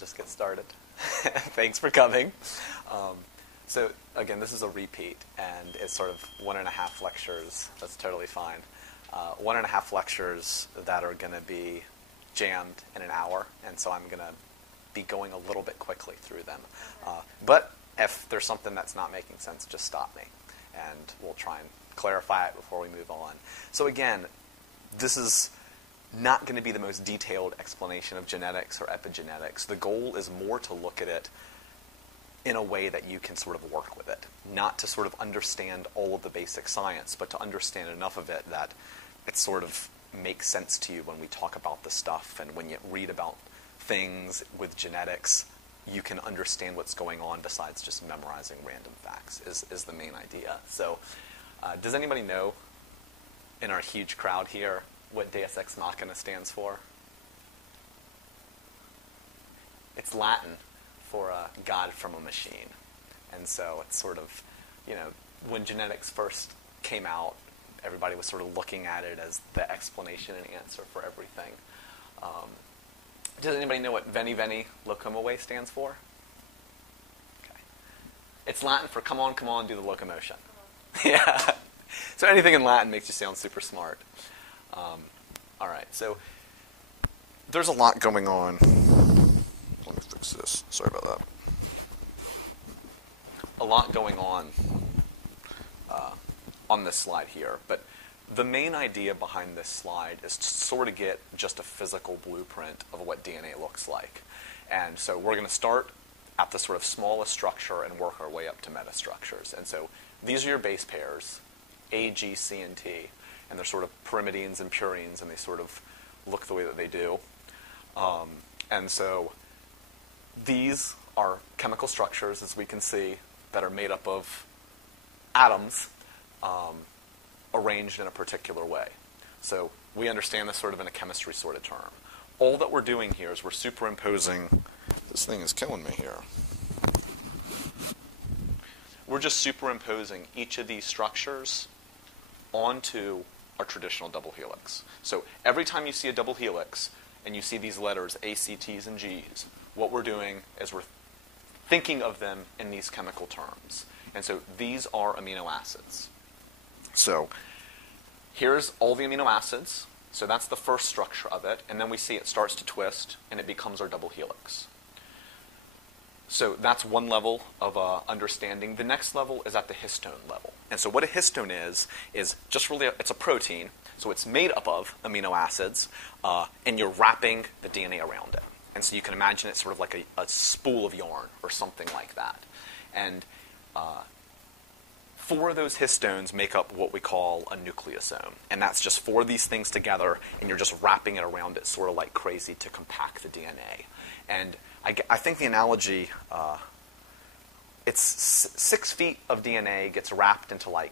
just get started. Thanks for coming. So again, this is a repeat, and it's sort of 1.5 lectures. That's totally fine. 1.5 lectures that are going to be jammed in an hour, and so I'm going to be going a little bit quickly through them. But if there's something that's not making sense, just stop me, and we'll try and clarify it before we move on. So again, this is not going to be the most detailed explanation of genetics or epigenetics. The goal is more to look at it in a way that you can sort of work with it, not to sort of understand all of the basic science, but to understand enough of it that it sort of makes sense to you when we talk about the stuff, and when you read about things with genetics, you can understand what's going on besides just memorizing random facts is the main idea. So does anybody know in our huge crowd here what Deus Ex Machina stands for? It's Latin for God from a machine. And so it's sort of, when genetics first came out, everybody was sort of looking at it as the explanation and answer for everything. Does anybody know what Veni Veni Locomoe stands for? Okay. It's Latin for come on, do the locomotion. Yeah. So anything in Latin makes you sound super smart. All right, so there's a lot going on. Let me fix this. Sorry about that. A lot going on this slide here, but the main idea behind this slide is to sort of get just a physical blueprint of what DNA looks like. And so we're going to start at the sort of smallest structure and work our way up to metastructures. And so these are your base pairs, A, G, C, and T. And they're sort of pyrimidines and purines, and they sort of look the way that they do. And so these are chemical structures, as we can see, that are made up of atoms arranged in a particular way. So we understand this sort of in a chemistry sort of term. All that we're doing here is we're superimposing. This thing is killing me here. We're just superimposing each of these structures onto our traditional double helix. So every time you see a double helix and you see these letters A, C, T's, and G's, what we're doing is we're thinking of them in these chemical terms. And so these are amino acids. So here's all the amino acids. So that's the first structure of it. And then we see it starts to twist, and it becomes our double helix. So that's one level of understanding. The next level is at the histone level. And so what a histone is just really, it's a protein. So it's made up of amino acids, and you're wrapping the DNA around it. And so you can imagine it sort of like a spool of yarn or something like that. And 4 of those histones make up what we call a nucleosome. And that's just 4 of these things together, and you're just wrapping it around it sort of like crazy to compact the DNA. And I think the analogy, it's 6 feet of DNA gets wrapped into I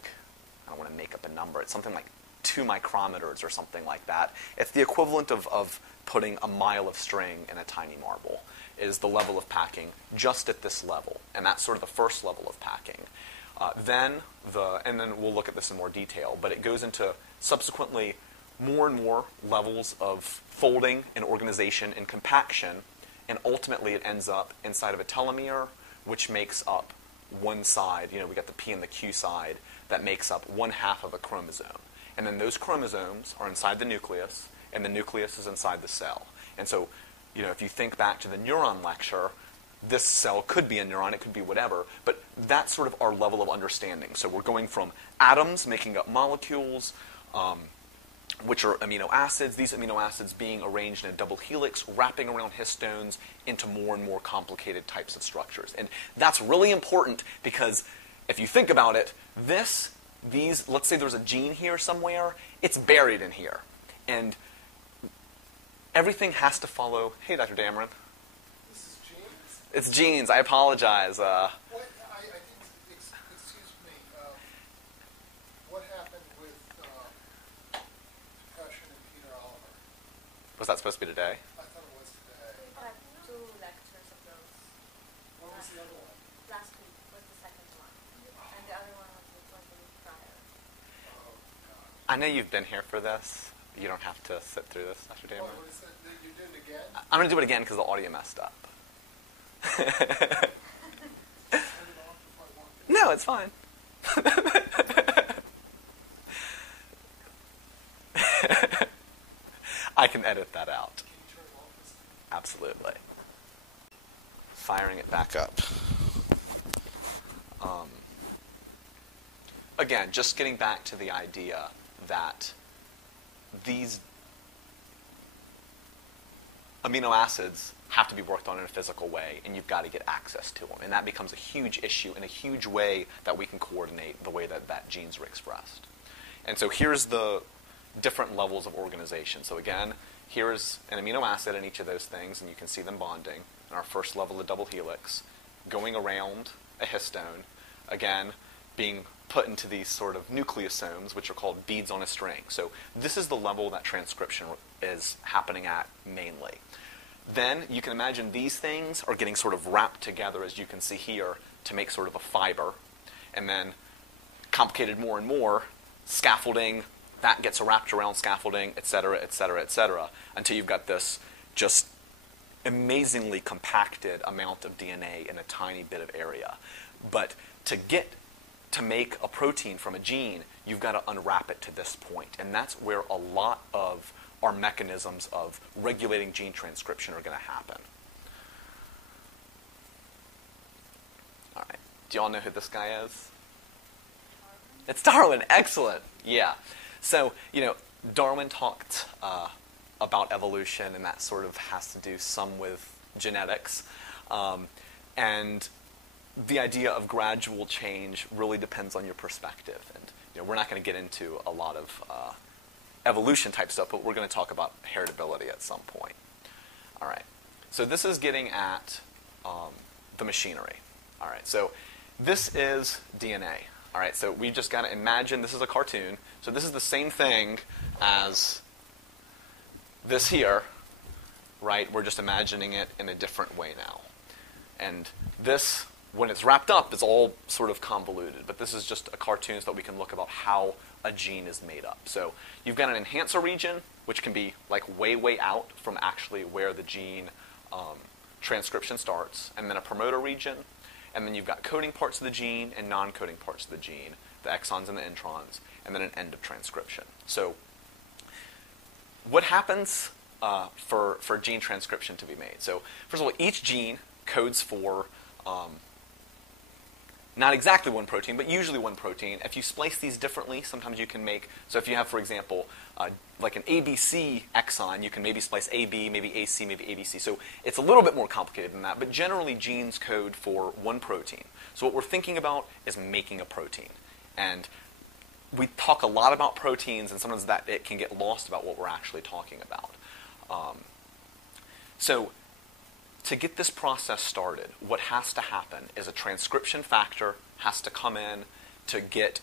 don't want to make up a number, it's something like 2 micrometers or something like that. It's the equivalent of putting a mile of string in a tiny marble, is the level of packing just at this level. And that's sort of the first level of packing. And then we'll look at this in more detail, but it goes into subsequently more and more levels of folding and organization and compaction. And ultimately, it ends up inside of a telomere, which makes up one side. We got the P and the Q side that makes up 1/2 of a chromosome. And then those chromosomes are inside the nucleus, and the nucleus is inside the cell. And so, if you think back to the neuron lecture, this cell could be a neuron, it could be whatever, but that's sort of our level of understanding. So we're going from atoms making up molecules, which are amino acids, these amino acids being arranged in a double helix, wrapping around histones into more and more complicated types of structures. And that's really important because if you think about it, let's say there's a gene here somewhere, it's buried in here. And everything has to follow, hey, Dr. Dameron. This is genes? It's genes, I apologize. I think, excuse me, what happened with depression and Peter Oliver? Was that supposed to be today? I thought it was today. We had 2 lectures of those. What was the other one? Last week was the second one. And the other one was the week prior. Oh, God. I know you've been here for this. You don't have to sit through this, Dr. Dameron. What is it? You did it again? I'm going to do it again because the audio messed up. No, it's fine. I can edit that out. Absolutely. Firing it back up. Again, just getting back to the idea that these amino acids have to be worked on in a physical way, and you've got to get access to them. And that becomes a huge issue and a huge way that we can coordinate the way that genes are expressed. And so here's the different levels of organization. So again, here's an amino acid in each of those things, and you can see them bonding. In our first level, the double helix, going around a histone, again, being put into these sort of nucleosomes, which are called beads on a string. So this is the level that transcription is happening at mainly. Then you can imagine these things are getting sort of wrapped together, as you can see here, to make sort of a fiber. And then, complicated more and more, scaffolding, that gets wrapped around scaffolding, et cetera, et cetera, et cetera, until you've got this just amazingly compacted amount of DNA in a tiny bit of area. But to make a protein from a gene, you've got to unwrap it to this point. And that's where a lot of our mechanisms of regulating gene transcription are going to happen. All right. Do you all know who this guy is? It's Darwin. Excellent. Yeah. So, Darwin talked about evolution, and that sort of has to do some with genetics. And the idea of gradual change really depends on your perspective. And we're not going to get into a lot of evolution type stuff, but we're going to talk about heritability at some point. All right. So this is getting at the machinery. All right. So this is DNA. All right. So we just got to imagine this is a cartoon. So this is the same thing as this here, right? We're just imagining it in a different way now. And this, when it's wrapped up, is all sort of convoluted. But this is just a cartoon so that we can look about how a gene is made up. So you've got an enhancer region, which can be like way, way out from actually where the gene transcription starts, and then a promoter region, and then you've got coding parts of the gene and non-coding parts of the gene, the exons and the introns, and then an end of transcription. So what happens for gene transcription to be made? So first of all, each gene codes for not exactly one protein, but usually one protein. If you splice these differently, sometimes you can make, so if you have, for example, like an ABC exon, you can maybe splice AB, maybe AC, maybe ABC. So it's a little bit more complicated than that, but generally genes code for one protein. So what we're thinking about is making a protein. And we talk a lot about proteins, and sometimes that it can get lost about what we're actually talking about. So to get this process started, what has to happen is a transcription factor has to come in to get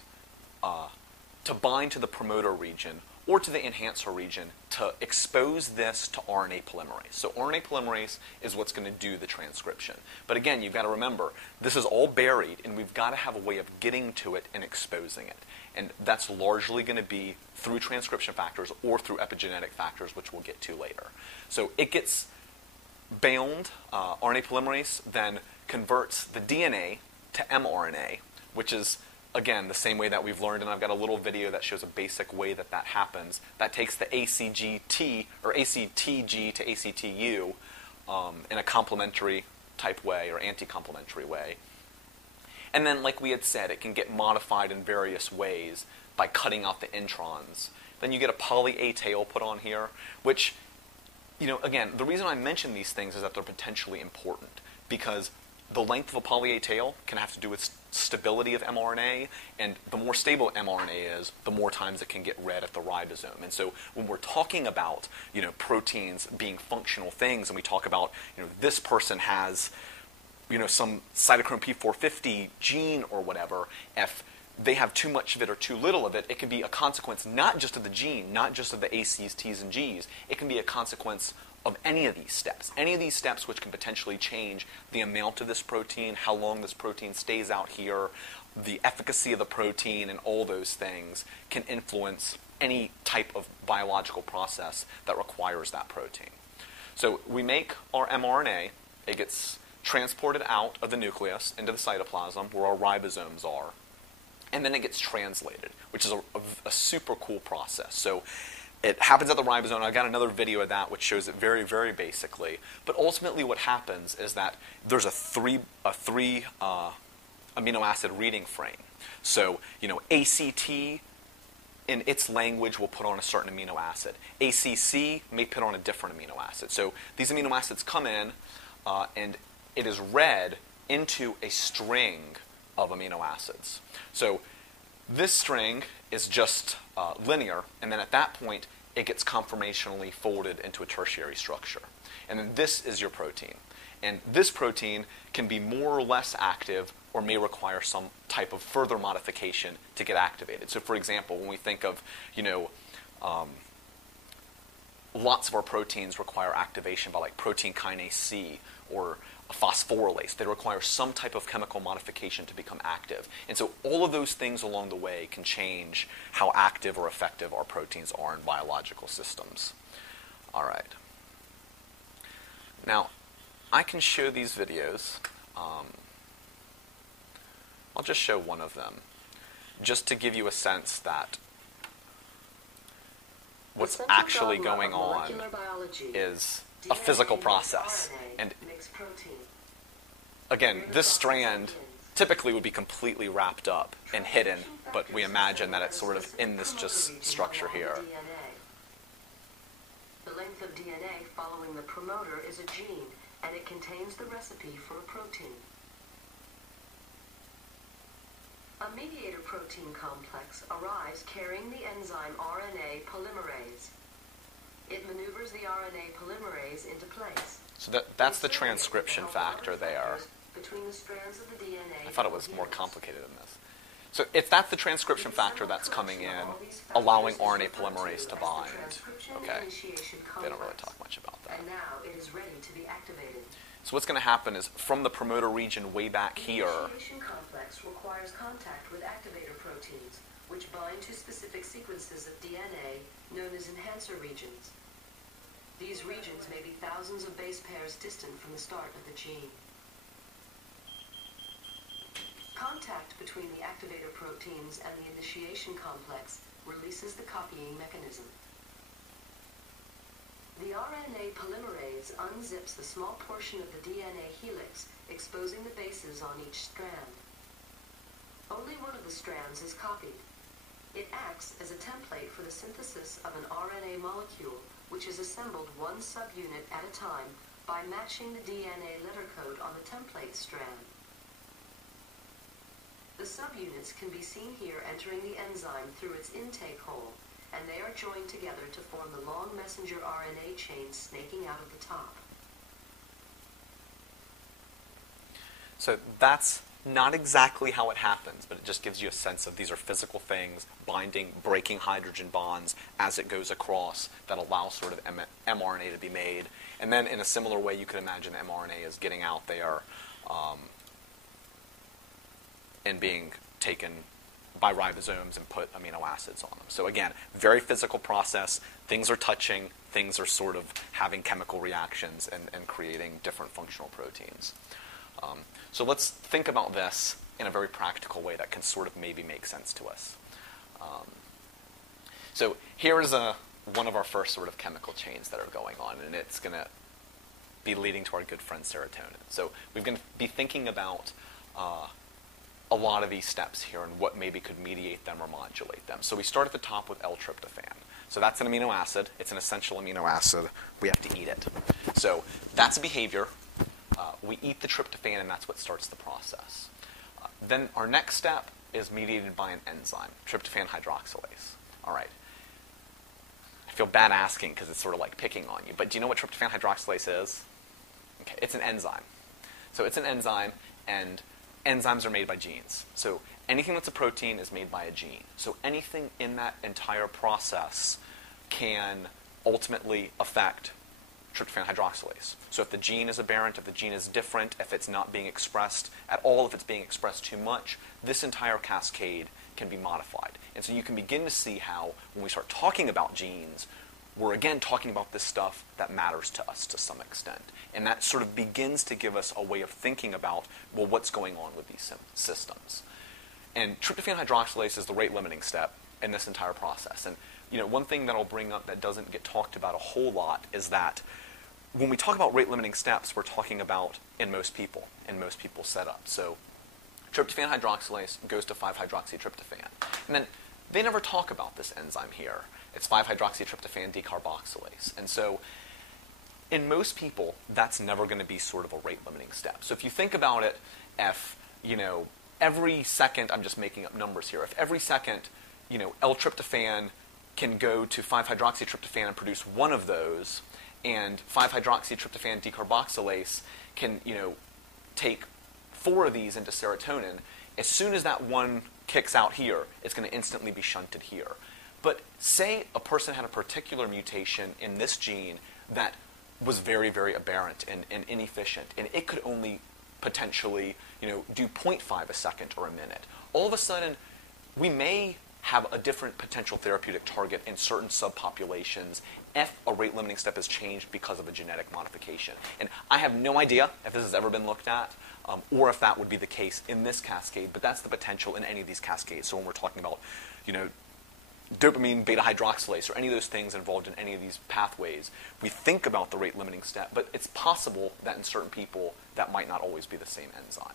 to bind to the promoter region or to the enhancer region to expose this to RNA polymerase. So RNA polymerase is what's going to do the transcription. But again, you've got to remember, this is all buried, and we've got to have a way of getting to it and exposing it. And that's largely going to be through transcription factors or through epigenetic factors, which we'll get to later. So it gets bound, RNA polymerase then converts the DNA to mRNA, which is, again, the same way that we've learned, and I've got a little video that shows a basic way that happens. That takes the ACGT, or ACTG to ACTU in a complementary type way, or anti-complementary way. And then, like we had said, it can get modified in various ways by cutting out the introns. Then you get a poly A tail put on here, which, again, the reason I mention these things is that they're potentially important, because the length of a poly A tail can have to do with stability of mRNA, and the more stable mRNA is, the more times it can get read at the ribosome. And so when we're talking about, proteins being functional things, and we talk about, this person has, some cytochrome P450 gene or whatever, if they have too much of it or too little of it, it can be a consequence not just of the gene, not just of the A's, T's, and G's. It can be a consequence of any of these steps which can potentially change the amount of this protein, how long this protein stays out here, the efficacy of the protein, and all those things can influence any type of biological process that requires that protein. So we make our mRNA, it gets transported out of the nucleus into the cytoplasm where our ribosomes are, and then it gets translated, which is a super cool process. So it happens at the ribosome. I got another video of that which shows it very, very basically. But ultimately what happens is that there's a three amino acid reading frame. So, ACT in its language will put on a certain amino acid. ACC may put on a different amino acid. So these amino acids come in and it is read into a string of amino acids. So this string is just linear, and then at that point it gets conformationally folded into a tertiary structure. And then this is your protein. And this protein can be more or less active or may require some type of further modification to get activated. So for example, when we think of, lots of our proteins require activation by like protein kinase C or a phosphorylase. They require some type of chemical modification to become active. And so all of those things along the way can change how active or effective our proteins are in biological systems. All right. Now, I can show these videos. I'll just show one of them, just to give you a sense that what's actually going on is a physical process. And again, this strand typically would be completely wrapped up and hidden, but we imagine that it's sort of in this just structure here. The length of DNA following the promoter is a gene, and it contains the recipe for a protein. A mediator protein complex arrives carrying the enzyme RNA polymerase. It maneuvers the RNA polymerase into place. So that's the transcription factor there. Between the strands of the DNA. I thought it was more complicated than this. So if that's the transcription factor that's coming in, allowing RNA polymerase to bind. Okay. They don't really talk much about that. And now it is ready to be activated. So what's going to happen is from the promoter region way back here. The initiation complex requires contact with activator proteins, which bind to specific sequences of DNA known as enhancer regions. These regions may be thousands of base pairs distant from the start of the gene. Contact between the activator proteins and the initiation complex releases the copying mechanism. The RNA polymerase unzips a small portion of the DNA helix, exposing the bases on each strand. Only one of the strands is copied. It acts as a template for the synthesis of an RNA molecule, which is assembled one subunit at a time by matching the DNA letter code on the template strand. The subunits can be seen here entering the enzyme through its intake hole, and they are joined together to form the long messenger RNA chain snaking out of the top. So that's not exactly how it happens, but it just gives you a sense of these are physical things, binding, breaking hydrogen bonds as it goes across that allow sort of mRNA to be made. And then in a similar way, you could imagine mRNA is getting out there and being taken by ribosomes and put amino acids on them. So again, very physical process. Things are touching. Things are sort of having chemical reactions and creating different functional proteins. So let's think about this in a very practical way that can sort of maybe make sense to us. So here is one of our first sort of chemical chains that are going on, and it's going to be leading to our good friend serotonin. So we're going to be thinking about a lot of these steps here and what maybe could mediate them or modulate them. So we start at the top with L-tryptophan. So that's an amino acid. It's an essential amino acid. We have to eat it. So that's a behavior. We eat the tryptophan, and that's what starts the process. Then our next step is mediated by an enzyme, tryptophan hydroxylase. All right. I feel bad asking because it's sort of like picking on you, but do you know what tryptophan hydroxylase is? Okay, it's an enzyme. So it's an enzyme, and enzymes are made by genes. So anything that's a protein is made by a gene. So anything in that entire process can ultimately affect tryptophan hydroxylase. So if the gene is aberrant, if the gene is different, if it's not being expressed at all, if it's being expressed too much, this entire cascade can be modified. And so you can begin to see how, when we start talking about genes, we're again talking about this stuff that matters to us to some extent. And that sort of begins to give us a way of thinking about, well, what's going on with these systems. And tryptophan hydroxylase is the rate limiting step in this entire process. And one thing that I'll bring up that doesn't get talked about a whole lot is that when we talk about rate limiting steps, we're talking about in most people's setup. So tryptophan hydroxylase goes to 5-hydroxytryptophan. And then they never talk about this enzyme here. It's 5-hydroxytryptophan decarboxylase. And so in most people, that's never going to be sort of a rate limiting step. So if you think about it, if, every second, I'm just making up numbers here, if every second, L-tryptophan can go to 5-hydroxytryptophan and produce one of those, and 5-hydroxytryptophan decarboxylase can, take 4 of these into serotonin, as soon as that one kicks out here, it's going to instantly be shunted here. But say a person had a particular mutation in this gene that was very, very aberrant and inefficient, and it could only potentially, do 0.5 a second or a minute. All of a sudden, we may have a different potential therapeutic target in certain subpopulations if a rate-limiting step is changed because of a genetic modification. And I have no idea if this has ever been looked at or if that would be the case in this cascade, but that's the potential in any of these cascades. So when we're talking about, dopamine beta hydroxylase or any of those things involved in any of these pathways, we think about the rate-limiting step, but it's possible that in certain people that might not always be the same enzyme.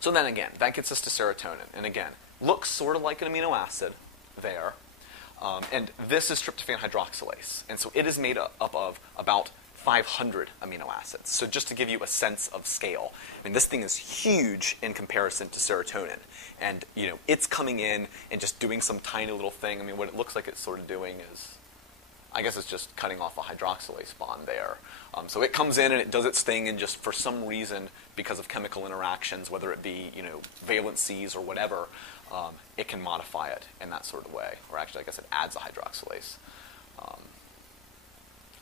So then again, that gets us to serotonin. And again, looks sort of like an amino acid there. And this is tryptophan hydroxylase. And so it is made up of about 500 amino acids. So just to give you a sense of scale, this thing is huge in comparison to serotonin. And, it's coming in and just doing some tiny little thing. What it looks like it's sort of doing is, I guess it's just cutting off a hydroxylase bond there. So it comes in and it does its thing, and just for some reason, because of chemical interactions, whether it be, valencies or whatever, it can modify it in that sort of way. Or actually, I guess it adds a hydroxylase,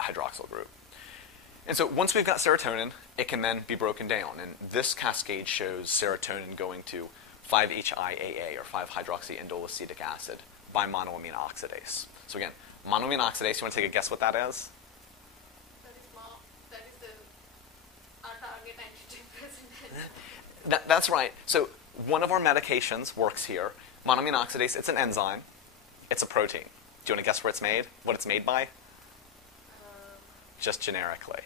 hydroxyl group. And so once we've got serotonin, it can then be broken down. And this cascade shows serotonin going to 5-HIAA, or 5-hydroxyindoleacetic acid, by monoamine oxidase. So again, monoamine oxidase, you want to take a guess what that is? That is our target antidepressant. That's right. So one of our medications works here. Monoamine oxidase, it's an enzyme. It's a protein. Do you want to guess where it's made? What it's made by? Just generically.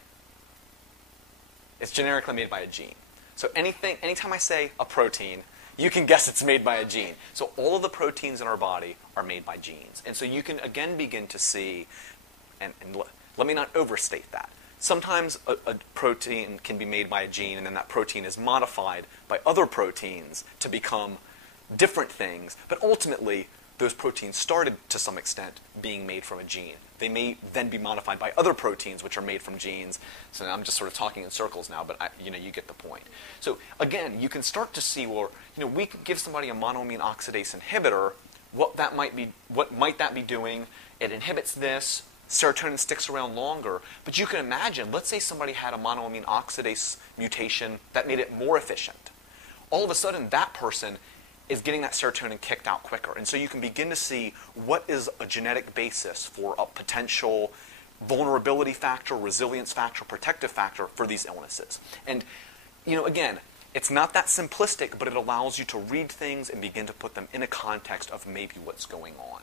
It's generically made by a gene. So anytime I say a protein, you can guess it's made by a gene. So all of the proteins in our body are made by genes. And so you can again begin to see, and let me not overstate that. Sometimes a protein can be made by a gene, and then that protein is modified by other proteins to become different things. But ultimately, those proteins started, to some extent, being made from a gene. They may then be modified by other proteins, which are made from genes. So I'm just sort of talking in circles now, but you get the point. So again, you can start to see, well, we could give somebody a monoamine oxidase inhibitor. What might that be doing? It inhibits this. Serotonin sticks around longer. But you can imagine, let's say somebody had a monoamine oxidase mutation that made it more efficient. All of a sudden, that person is getting that serotonin kicked out quicker. And so you can begin to see what is a genetic basis for a potential vulnerability factor, resilience factor, protective factor for these illnesses. And, again, it's not that simplistic, but it allows you to read things and begin to put them in a context of maybe what's going on.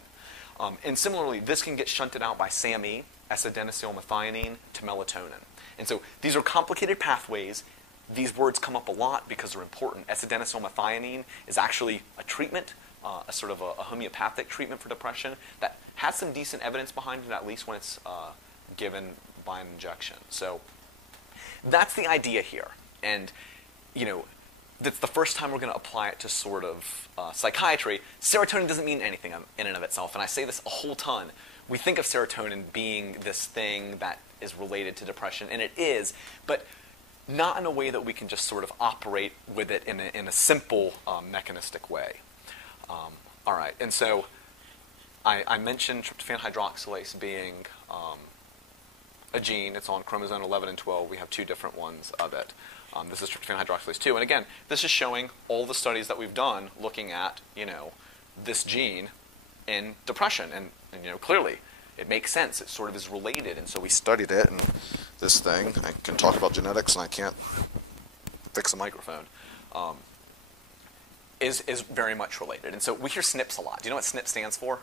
And similarly, this can get shunted out by SAMe, S-adenosylmethionine, to melatonin. And so these are complicated pathways. These words come up a lot because they're important. S-adenosylmethionine is actually a treatment, a sort of a homeopathic treatment for depression that has some decent evidence behind it, at least when it's given by an injection. So that's the idea here. And, that's the first time we're going to apply it to sort of psychiatry. Serotonin doesn't mean anything in and of itself, and I say this a whole ton. We think of serotonin being this thing that is related to depression, and it is, but not in a way that we can just sort of operate with it in a simple mechanistic way. All right, and so I mentioned tryptophan hydroxylase being a gene. It's on chromosome 11 and 12. We have 2 different ones of it. This is tryptophan hydroxylase 2. And again, this is showing all the studies that we've done looking at, this gene in depression. And clearly, it makes sense. It sort of is related, and so we studied it. And this thing, I can talk about genetics, and I can't fix a microphone, is very much related. And so we hear SNPs a lot. Do you know what SNP stands for?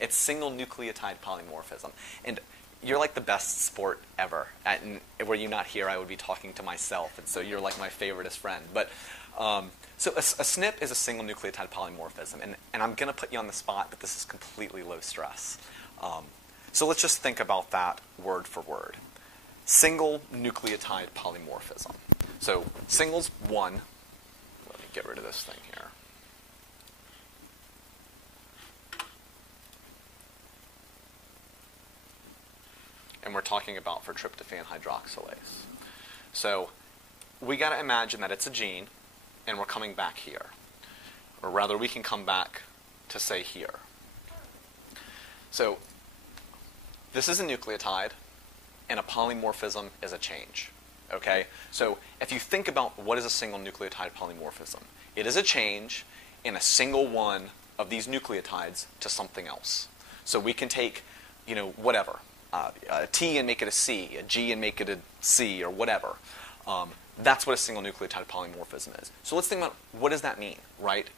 It's single nucleotide polymorphism. And you're like the best sport ever. And were you not here, I would be talking to myself. And so you're like my favoriteest friend. But so a SNP is a single nucleotide polymorphism. And I'm going to put you on the spot, but this is completely low stress. So let's just think about that word for word. Single nucleotide polymorphism. So single's one. Let me get rid of this thing here. And we're talking about for tryptophan hydroxylase. So we got to imagine that it's a gene, and we're coming back here. Or rather, we can come back to, say, here. So this is a nucleotide, and a polymorphism is a change. Okay? So if you think about what is a single nucleotide polymorphism, it is a change in a single one of these nucleotides to something else. So we can take, whatever, a T and make it a C, a G and make it a C, or whatever. That's what a single nucleotide polymorphism is. So let's think about what does that mean, right?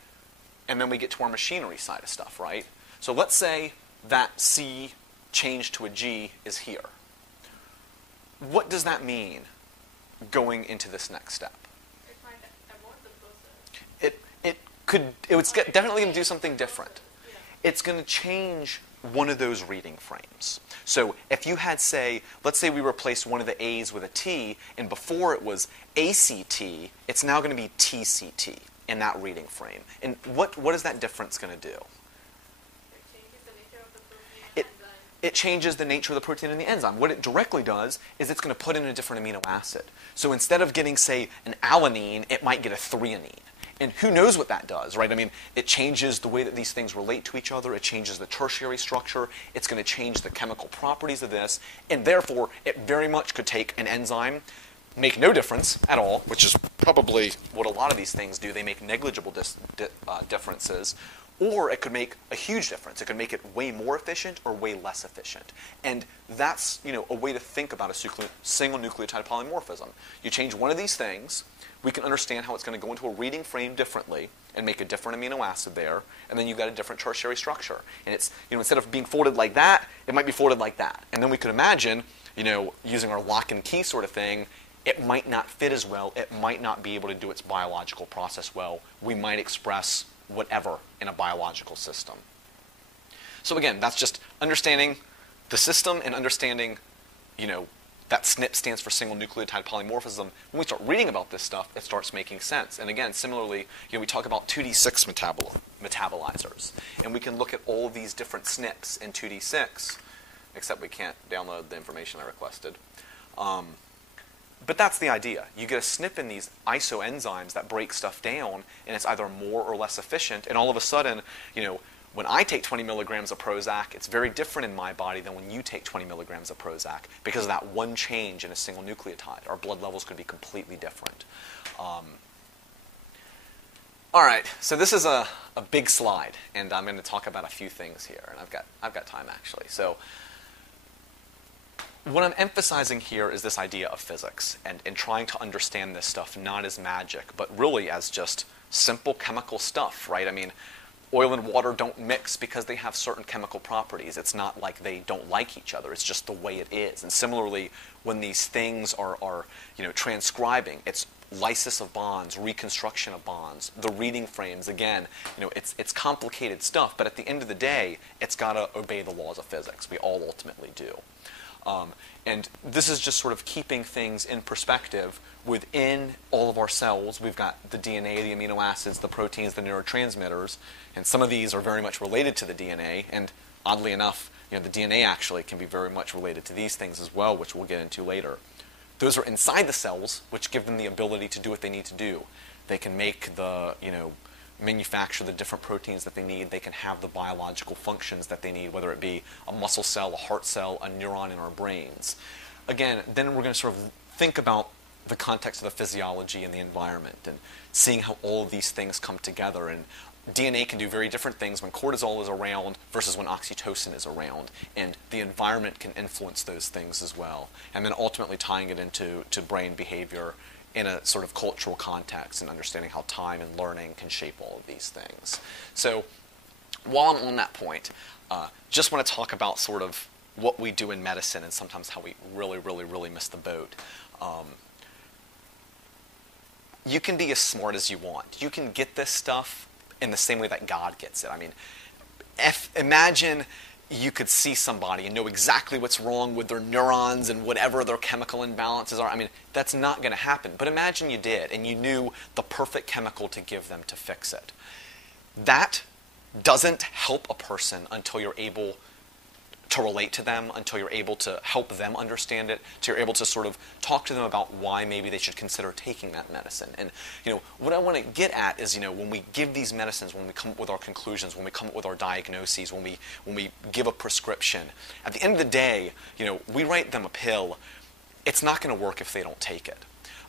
And then we get to our machinery side of stuff, right? So let's say that C changed to a G is here. What does that mean going into this next step? It would definitely do something different. It's going to change one of those reading frames. So if you had, let's say we replaced one of the A's with a T, and before it was ACT, it's now going to be TCT in that reading frame. And what is that difference going to do? It changes the nature of the protein and the enzyme. What it directly does is it's going to put in a different amino acid. So instead of getting, say, an alanine, it might get a threonine. And who knows what that does, right? I mean, it changes the way that these things relate to each other. It changes the tertiary structure. It's going to change the chemical properties of this. And therefore, it very much could take an enzyme, make no difference at all, which is probably what a lot of these things do. They make negligible differences. Or it could make a huge difference. It could make it way more efficient or way less efficient. And that's, a way to think about a single nucleotide polymorphism. You change one of these things, we can understand how it's going to go into a reading frame differently and make a different amino acid there, and then you've got a different tertiary structure. And it's, instead of being folded like that, it might be folded like that. And then we could imagine, using our lock and key sort of thing, it might not fit as well. It might not be able to do its biological process well. We might express whatever in a biological system. So again, that's just understanding the system and understanding, that SNP stands for single nucleotide polymorphism. When we start reading about this stuff, it starts making sense. And again, similarly, we talk about 2D6 metabolizers. And we can look at all of these different SNPs in 2D6, except we can't download the information I requested. But that's the idea. You get a SNP in these isoenzymes that break stuff down, and it's either more or less efficient. And all of a sudden, when I take 20 milligrams of Prozac, it's very different in my body than when you take 20 milligrams of Prozac because of that one change in a single nucleotide. Our blood levels could be completely different. All right, so this is a big slide, and I'm going to talk about a few things here, and I've got time actually. So what I'm emphasizing here is this idea of physics and trying to understand this stuff not as magic, but really as just simple chemical stuff, right? I mean, oil and water don't mix because they have certain chemical properties. It's not like they don't like each other. It's just the way it is. And similarly, when these things are transcribing, it's lysis of bonds, reconstruction of bonds, the reading frames. Again, it's complicated stuff, but at the end of the day, it's got to obey the laws of physics. We all ultimately do. And this is just sort of keeping things in perspective. Within all of our cells, we've got the DNA, the amino acids, the proteins, the neurotransmitters, and some of these are very much related to the DNA. And oddly enough, the DNA actually can be very much related to these things as well, which we'll get into later. Those are inside the cells, which give them the ability to do what they need to do. They can make manufacture the different proteins that they need. They can have the biological functions that they need, whether it be a muscle cell, a heart cell, a neuron in our brains. Again, then we're going to sort of think about the context of the physiology and the environment and seeing how all of these things come together. And DNA can do very different things when cortisol is around versus when oxytocin is around, and the environment can influence those things as well. And then ultimately tying it into brain behavior in a sort of cultural context and understanding how time and learning can shape all of these things. So while I'm on that point, just want to talk about sort of what we do in medicine and sometimes how we really, really, really miss the boat. You can be as smart as you want. You can get this stuff in the same way that God gets it. I mean, imagine you could see somebody and know exactly what's wrong with their neurons and whatever their chemical imbalances are. I mean, that's not going to happen. But imagine you did and you knew the perfect chemical to give them to fix it. That doesn't help a person until you're able to relate to them, until you're able to help them understand it, until you're able to sort of talk to them about why maybe they should consider taking that medicine. And what I want to get at is, when we give these medicines, when we come up with our conclusions, when we come up with our diagnoses, when we give a prescription, at the end of the day, we write them a pill. It's not going to work if they don't take it.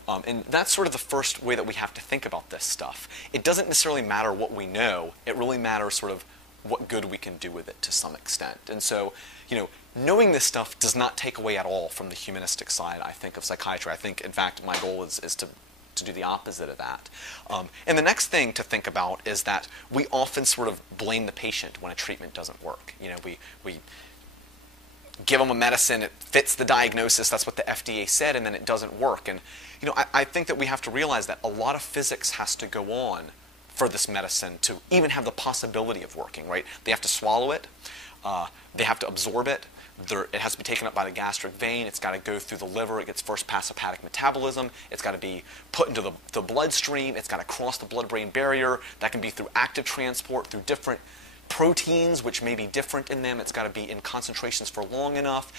And that's sort of the first way that we have to think about this stuff. It doesn't necessarily matter what we know. It really matters sort of what good we can do with it to some extent. And so, knowing this stuff does not take away at all from the humanistic side, I think, of psychiatry. I think, in fact, my goal is to do the opposite of that. And the next thing to think about is that we often sort of blame the patient when a treatment doesn't work. We give them a medicine, it fits the diagnosis, that's what the FDA said, and then it doesn't work. And I think that we have to realize that a lot of physics has to go on for this medicine to even have the possibility of working, right? They have to swallow it, they have to absorb it, it has to be taken up by the gastric vein, it's got to go through the liver, it gets first pass hepatic metabolism, it's got to be put into the bloodstream, it's got to cross the blood-brain barrier, that can be through active transport, through different proteins, which may be different in them. It's got to be in concentrations for long enough.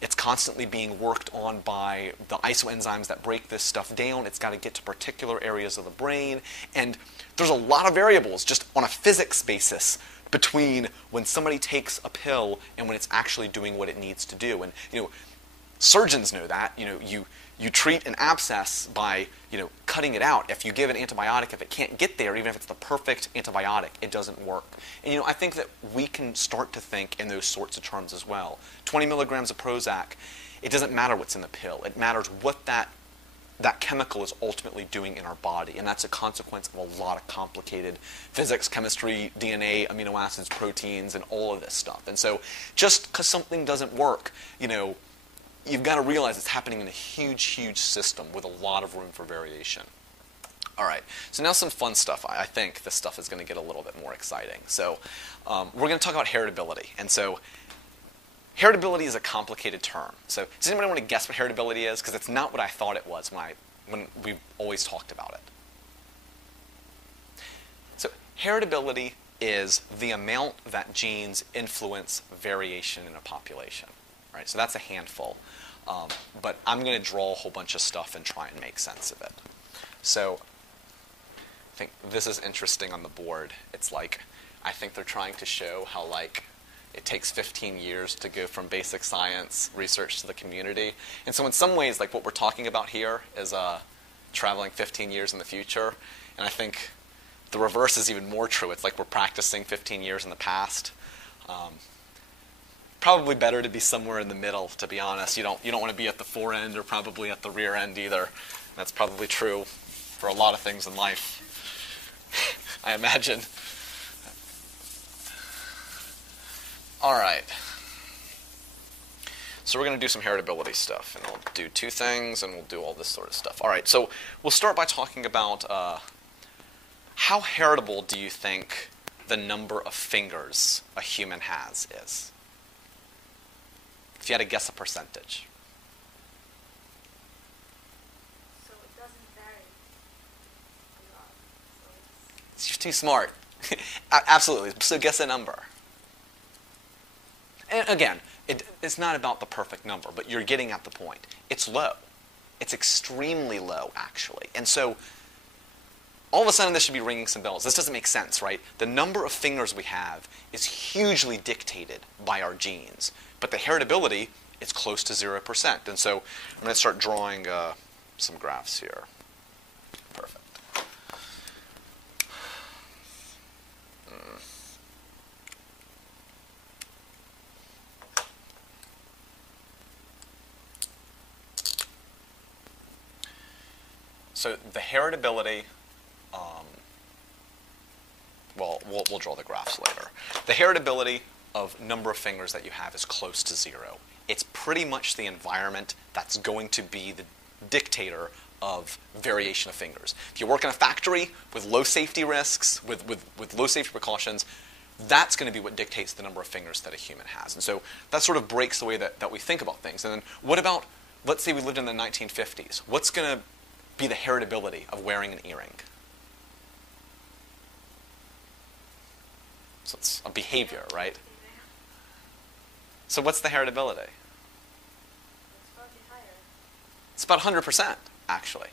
It's constantly being worked on by the isoenzymes that break this stuff down. It's got to get to particular areas of the brain. And there's a lot of variables just on a physics basis between when somebody takes a pill and when it's actually doing what it needs to do. And, surgeons know that. You treat an abscess by, cutting it out. If you give an antibiotic, if it can't get there, even if it's the perfect antibiotic, it doesn't work. And, I think that we can start to think in those sorts of terms as well. 20 milligrams of Prozac, it doesn't matter what's in the pill. It matters what that chemical is ultimately doing in our body. And that's a consequence of a lot of complicated physics, chemistry, DNA, amino acids, proteins, and all of this stuff. And so just because something doesn't work, you've got to realize it's happening in a huge, huge system with a lot of room for variation. All right, so now some fun stuff. I think this stuff is going to get a little bit more exciting. So we're going to talk about heritability. And so heritability is a complicated term. So does anybody want to guess what heritability is? Because it's not what I thought it was when we've always talked about it. So heritability is the amount that genes influence variation in a population. Right, so that's a handful, but I'm going to draw a whole bunch of stuff and try and make sense of it. So I think this is interesting on the board. It's like, I think they're trying to show how it takes 15 years to go from basic science research to the community. And so in some ways, what we're talking about here is traveling 15 years in the future. And I think the reverse is even more true. It's like we're practicing 15 years in the past. Probably better to be somewhere in the middle, to be honest. You don't want to be at the fore end or probably at the rear end either. That's probably true for a lot of things in life, I imagine. All right. So we're going to do some heritability stuff, and we'll do two things, and we'll do all this sort of stuff. All right, so we'll start by talking about how heritable do you think the number of fingers a human has is? If you had to guess a percentage. So it doesn't vary a lot. So You're too smart. Absolutely. So guess a number. And again, it's not about the perfect number, but you're getting at the point. It's low. It's extremely low, actually. And so all of a sudden this should be ringing some bells. This doesn't make sense, right? The number of fingers we have is hugely dictated by our genes. But the heritability is close to 0%. And so I'm going to start drawing some graphs here. Perfect. So the heritability, well, we'll draw the graphs later. The heritability of number of fingers that you have is close to 0. It's pretty much the environment that's going to be the dictator of variation of fingers. If you work in a factory with low safety risks, with low safety precautions, that's going to be what dictates the number of fingers that a human has. And so that sort of breaks the way that we think about things. And then what about, let's say we lived in the 1950s. What's going to be the heritability of wearing an earring? So it's a behavior, right? So what's the heritability? It's probably higher. It's about 100%, actually.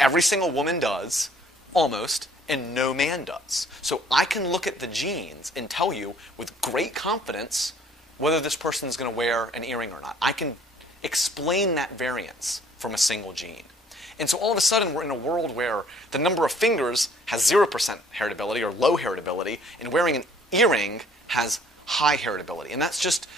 Every single woman does, almost, and no man does. So I can look at the genes and tell you with great confidence whether this person is going to wear an earring or not. I can explain that variance from a single gene. And so all of a sudden we're in a world where the number of fingers has 0% heritability or low heritability, and wearing an earring has high heritability. And that's just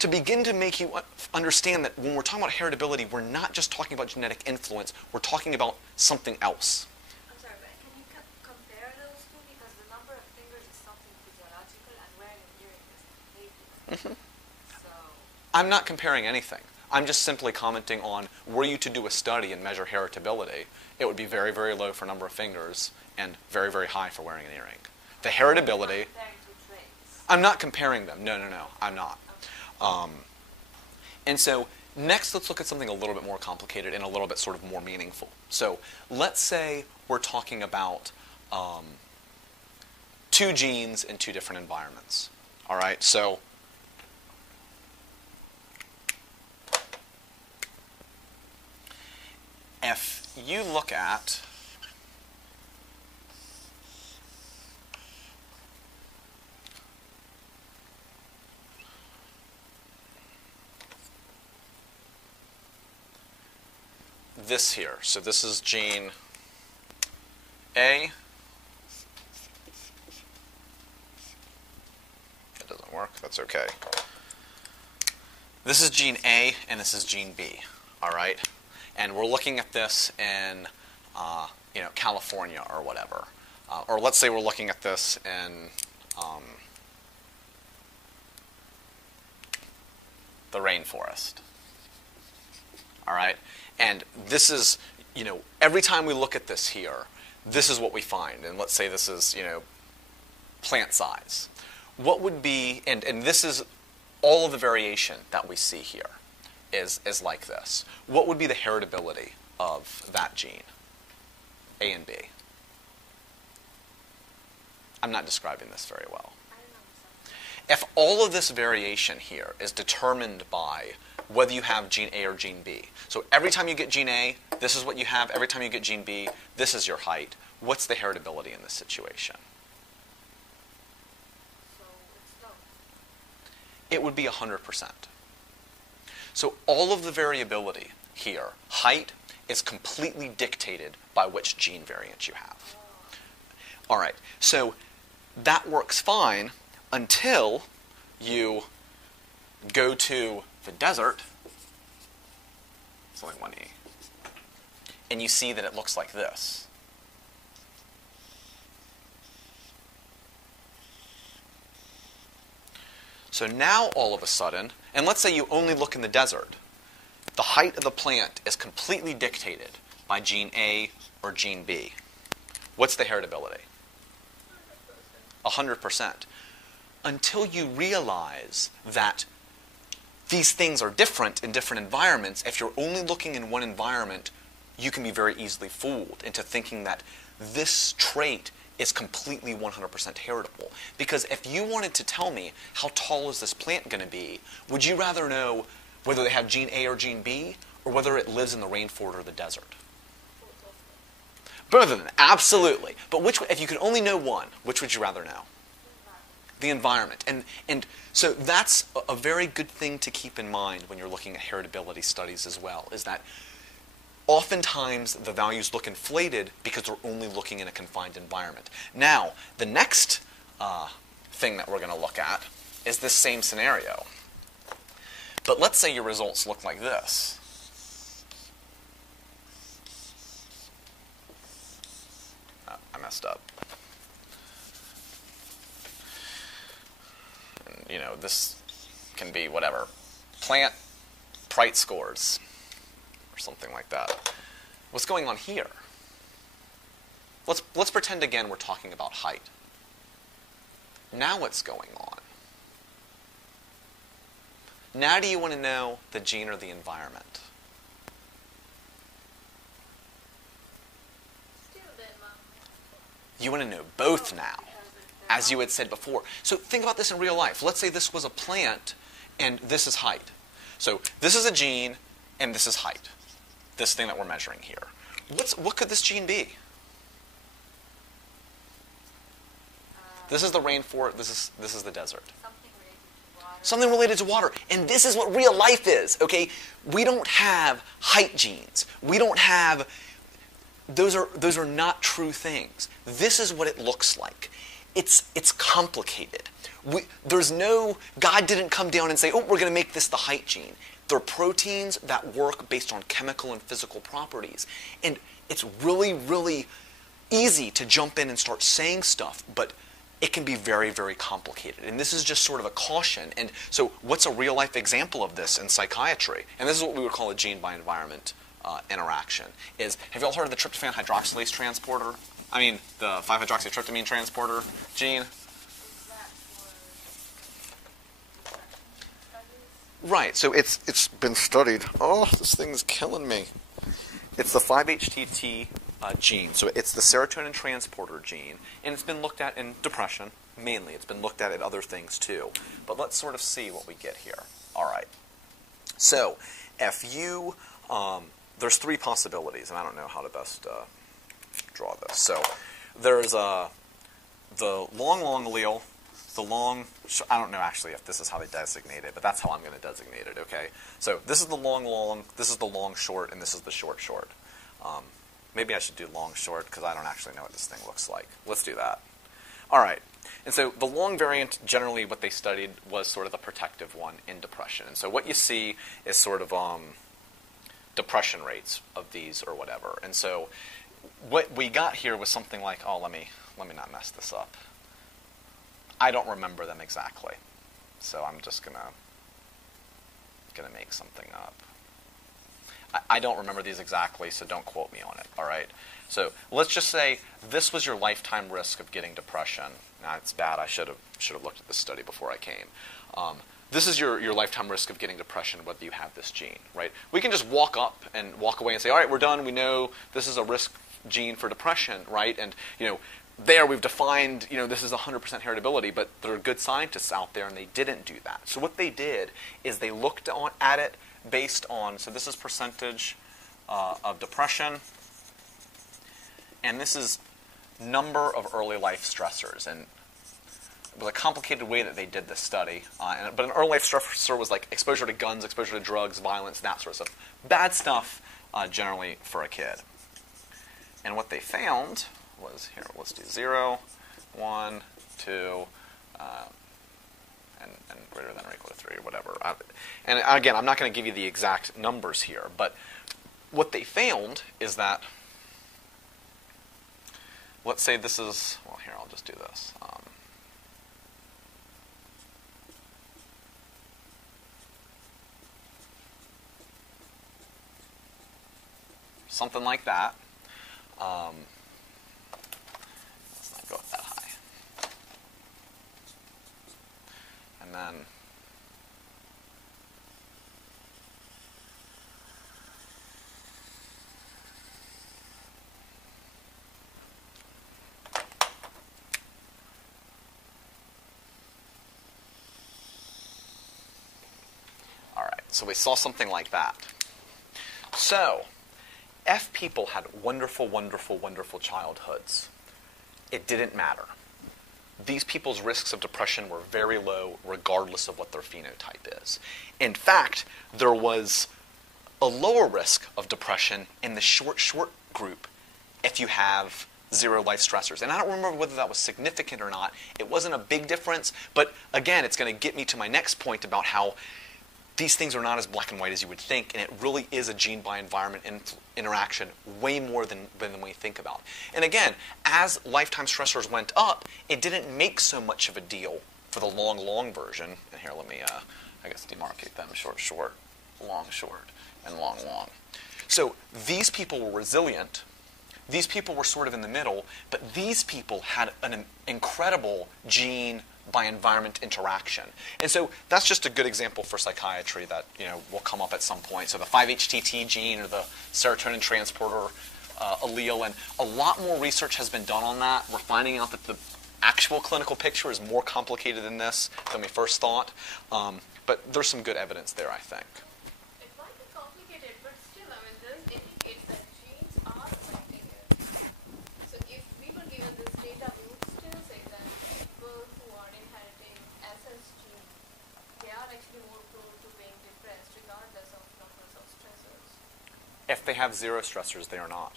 to begin to make you understand that when we're talking about heritability, we're not just talking about genetic influence, we're talking about something else. I'm sorry, but can you compare those two? Because the number of fingers is something physiological and wearing an earring is behavior. So I'm not comparing anything. I'm just simply commenting on, were you to do a study and measure heritability, it would be very, very low for number of fingers and very, very high for wearing an earring. The heritability, comparing two traits. I'm not comparing them. No, I'm not. And so next, let's look at something a little bit more complicated and a little bit sort of more meaningful. So let's say we're talking about two genes in two different environments. All right, so if you look at this here, so this is gene A. It doesn't work, that's okay. This is gene A and this is gene B, all right? And we're looking at this in California or whatever. Or let's say we're looking at this in the rainforest. All right? And this is, every time we look at this here, this is what we find. And let's say this is, plant size. What would be, and this is all of the variation that we see here is like this. What would be the heritability of that gene, A and B? I'm not describing this very well. If all of this variation here is determined by whether you have gene A or gene B, so every time you get gene A, this is what you have. Every time you get gene B, this is your height. What's the heritability in this situation? So it's low. It would be 100%. So all of the variability here, height, is completely dictated by which gene variant you have. All right, so that works fine until you go to the desert, something 1E, and you see that it looks like this. So now all of a sudden, and let's say you only look in the desert, the height of the plant is completely dictated by gene A or gene B. What's the heritability? 100%. Until you realize that these things are different in different environments, if you're only looking in one environment, you can be very easily fooled into thinking that this trait is completely 100% heritable. Because if you wanted to tell me how tall is this plant going to be, would you rather know whether they have gene A or gene B, or whether it lives in the rainforest or the desert? Both of them, absolutely. But if you could only know one, which would you rather know? The environment. And so that's a very good thing to keep in mind when you're looking at heritability studies as well, is that oftentimes the values look inflated because they're only looking in a confined environment. Now, the next thing that we're going to look at is this same scenario. But let's say your results look like this. messed up. And, you know, this can be whatever. Plant Prite scores or something like that. What's going on here? Let's pretend again we're talking about height. Now what's going on? Now do you want to know the gene or the environment? You want to know both now, as you had said before. So think about this in real life. Let's say this was a plant, and this is height. So this is a gene, and this is height. This thing that we're measuring here. What could this gene be? This is the rainforest. This is the desert. Something related to water. And this is what real life is. Okay, we don't have height genes. We don't have. Those are not true things. This is what it looks like. It's complicated. God didn't come down and say, oh, we're going to make this the height gene. They're proteins that work based on chemical and physical properties. And it's really, really easy to jump in and start saying stuff, but it can be very, very complicated. And this is just sort of a caution. And so what's a real-life example of this in psychiatry? And this is what we would call a gene-by-environment interaction. Have you all heard of the tryptophan hydroxylase transporter? I mean, the 5-hydroxytryptamine transporter gene? Right, so it's been studied. Oh, this thing's killing me. It's the 5-HTT gene. So it's the serotonin transporter gene, and it's been looked at in depression, mainly. It's been looked at other things too. But let's sort of see what we get here. All right. So if you, there's three possibilities, and I don't know how to best draw this. So there's the long allele, I don't know actually if this is how they designate it, but that's how I'm going to designate it, okay? So this is the long, this is the long short, and this is the short. Maybe I should do long short because I don't actually know what this thing looks like. Let's do that. All right. And so the long variant, generally what they studied was sort of the protective one in depression. And so what you see is sort of depression rates of these or whatever. And so what we got here was something like, oh, let me not mess this up. I don't remember them exactly. So I'm just gonna make something up. I don't remember these exactly, so don't quote me on it, all right? So let's just say this was your lifetime risk of getting depression. Now, it's bad. I should have looked at this study before I came. This is your lifetime risk of getting depression, whether you have this gene, right? We can just walk up and walk away and say, all right, we're done. We know this is a risk gene for depression, right? And, there we've defined, this is 100% heritability, but there are good scientists out there, and they didn't do that. So what they did is they looked at it based on, so this is percentage of depression, and this is number of early life stressors. And it was a complicated way that they did this study. But an early life stressor was like exposure to guns, exposure to drugs, violence, that sort of stuff. Bad stuff, generally, for a kid. And what they found was, here, let's do 0, 1, 2, and greater than or equal to 3 or whatever. And again, I'm not going to give you the exact numbers here, but what they found is that, let's say this is, well, here, I'll just do this. Something like that. Let's not go that high. And then all right, so we saw something like that. So if people had wonderful, wonderful, wonderful childhoods, it didn't matter. These people's risks of depression were very low regardless of what their phenotype is. In fact, there was a lower risk of depression in the short group if you have 0 life stressors. And I don't remember whether that was significant or not. It wasn't a big difference, but again, it's going to get me to my next point about how these things are not as black and white as you would think, and it really is a gene by environment interaction way more than we think about. And again, as lifetime stressors went up, it didn't make so much of a deal for the long version. And here, let me, I guess, demarcate them: short, long, and long. So these people were resilient. These people were sort of in the middle, but these people had an incredible gene by environment interaction. And so that's just a good example for psychiatry that will come up at some point. So the 5-HTT gene, or the serotonin transporter allele, and a lot more research has been done on that. We're finding out that the actual clinical picture is more complicated than this than we first thought. But there's some good evidence there, I think. It might be complicated, but still, this indicates that genes are affecting it. So if we were given this data, we would still say that people who are inheriting SS gene, they are actually more prone to being depressed regardless of numbers of stressors. If they have zero stressors, they are not.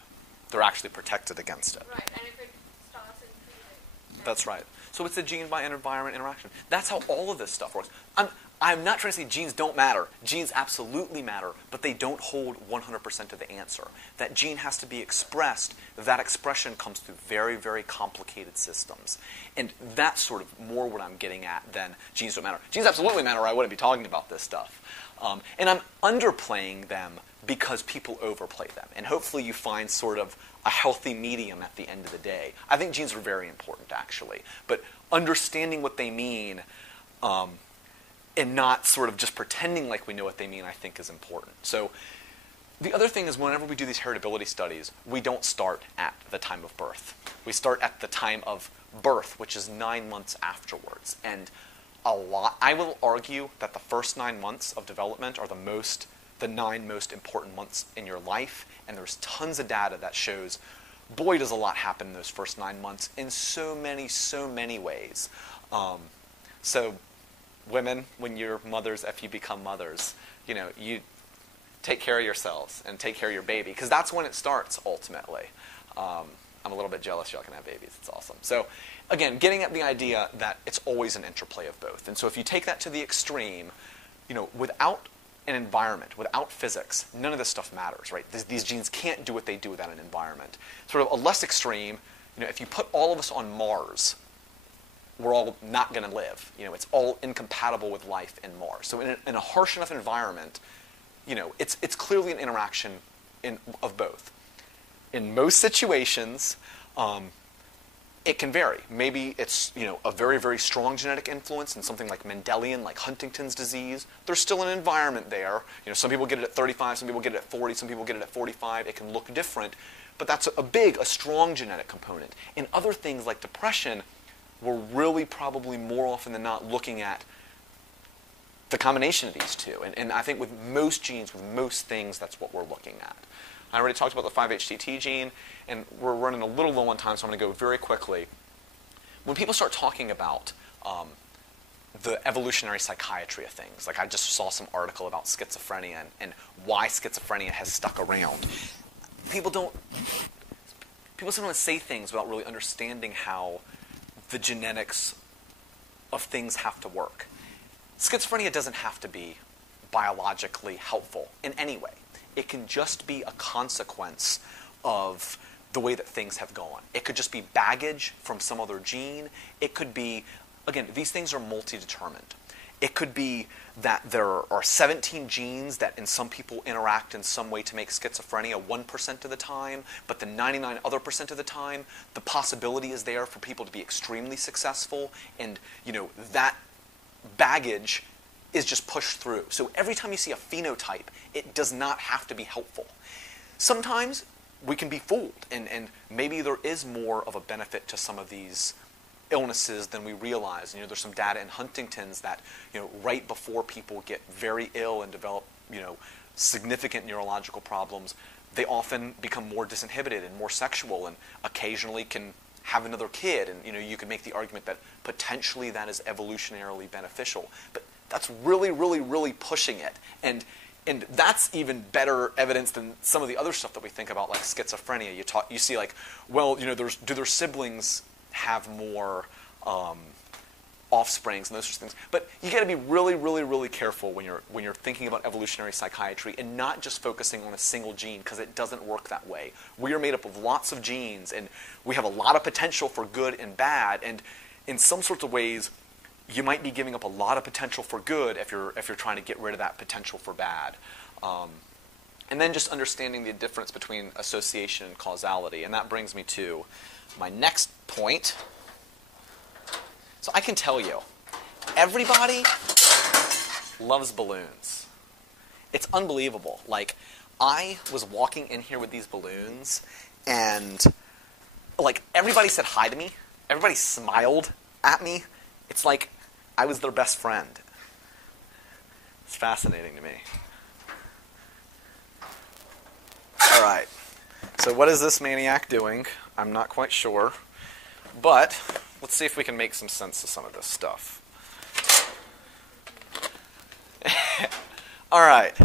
They're actually protected against it. Right, and if it starts increasing. That's right. So it's a gene by environment interaction. That's how all of this stuff works. I'm not trying to say genes don't matter. Genes absolutely matter, but they don't hold 100% of the answer. That gene has to be expressed. That expression comes through very, very complicated systems. And that's sort of more what I'm getting at than genes don't matter. Genes absolutely matter, or I wouldn't be talking about this stuff. And I'm underplaying them because people overplay them. And hopefully you find sort of a healthy medium at the end of the day. I think genes are very important, actually. But understanding what they mean and not sort of just pretending like we know what they mean, I think, is important. So the other thing is, whenever we do these heritability studies, we don't start at the time of birth. We start at the time of birth, which is 9 months afterwards. And I will argue that the first 9 months of development are the 9 most important months in your life. And there's tons of data that shows, boy, does a lot happen in those first 9 months in so many ways. So women, when you're mothers, if you become mothers, you take care of yourselves and take care of your baby, because that's when it starts, ultimately. I'm a little bit jealous y'all can have babies. It's awesome. So again, getting at the idea that it's always an interplay of both. And so if you take that to the extreme, without an environment, without physics, none of this stuff matters, right? These genes can't do what they do without an environment. Sort of a less extreme, if you put all of us on Mars, we're all not going to live. It's all incompatible with life in Mars. So in a harsh enough environment, it's clearly an interaction of both. In most situations, it can vary. Maybe it's a very, very strong genetic influence in something like Mendelian, like Huntington's disease. There's still an environment there. Some people get it at 35, some people get it at 40, some people get it at 45. It can look different, but that's a strong genetic component. In other things like depression, we're really probably more often than not looking at the combination of these two. And I think with most genes, with most things, that's what we're looking at. I already talked about the 5-HTT gene, and we're running a little low on time, so I'm going to go very quickly. When people start talking about the evolutionary psychiatry of things, like I just saw some article about schizophrenia and why schizophrenia has stuck around, people sometimes say things without really understanding how the genetics of things have to work. Schizophrenia doesn't have to be biologically helpful in any way. It can just be a consequence of the way that things have gone. It could just be baggage from some other gene. It could be, again, these things are multi-determined. It could be that there are 17 genes that in some people interact in some way to make schizophrenia 1% of the time, but the 99 other percent of the time, the possibility is there for people to be extremely successful, and that baggage is just pushed through. So every time you see a phenotype, it does not have to be helpful. Sometimes we can be fooled, and maybe there is more of a benefit to some of these illnesses than we realize. There's some data in Huntington's that, right before people get very ill and develop, significant neurological problems, they often become more disinhibited and more sexual, and occasionally can have another kid. And, you can make the argument that potentially that is evolutionarily beneficial. But that's really, really, really pushing it. And that's even better evidence than some of the other stuff that we think about, like schizophrenia. You see, like, well, do their siblings have more offsprings and those sorts of things. But you got to be really, really, really careful when you're thinking about evolutionary psychiatry and not just focusing on a single gene, because it doesn't work that way. We are made up of lots of genes, and we have a lot of potential for good and bad. And in some sorts of ways, you might be giving up a lot of potential for good if you're trying to get rid of that potential for bad. And then just understanding the difference between association and causality. And that brings me to my next point. So I can tell you, everybody loves balloons. It's unbelievable. Like, I was walking in here with these balloons, and like everybody said hi to me. Everybody smiled at me. It's like I was their best friend. It's fascinating to me. All right. So what is this maniac doing? I'm not quite sure. But let's see if we can make some sense of some of this stuff. All right.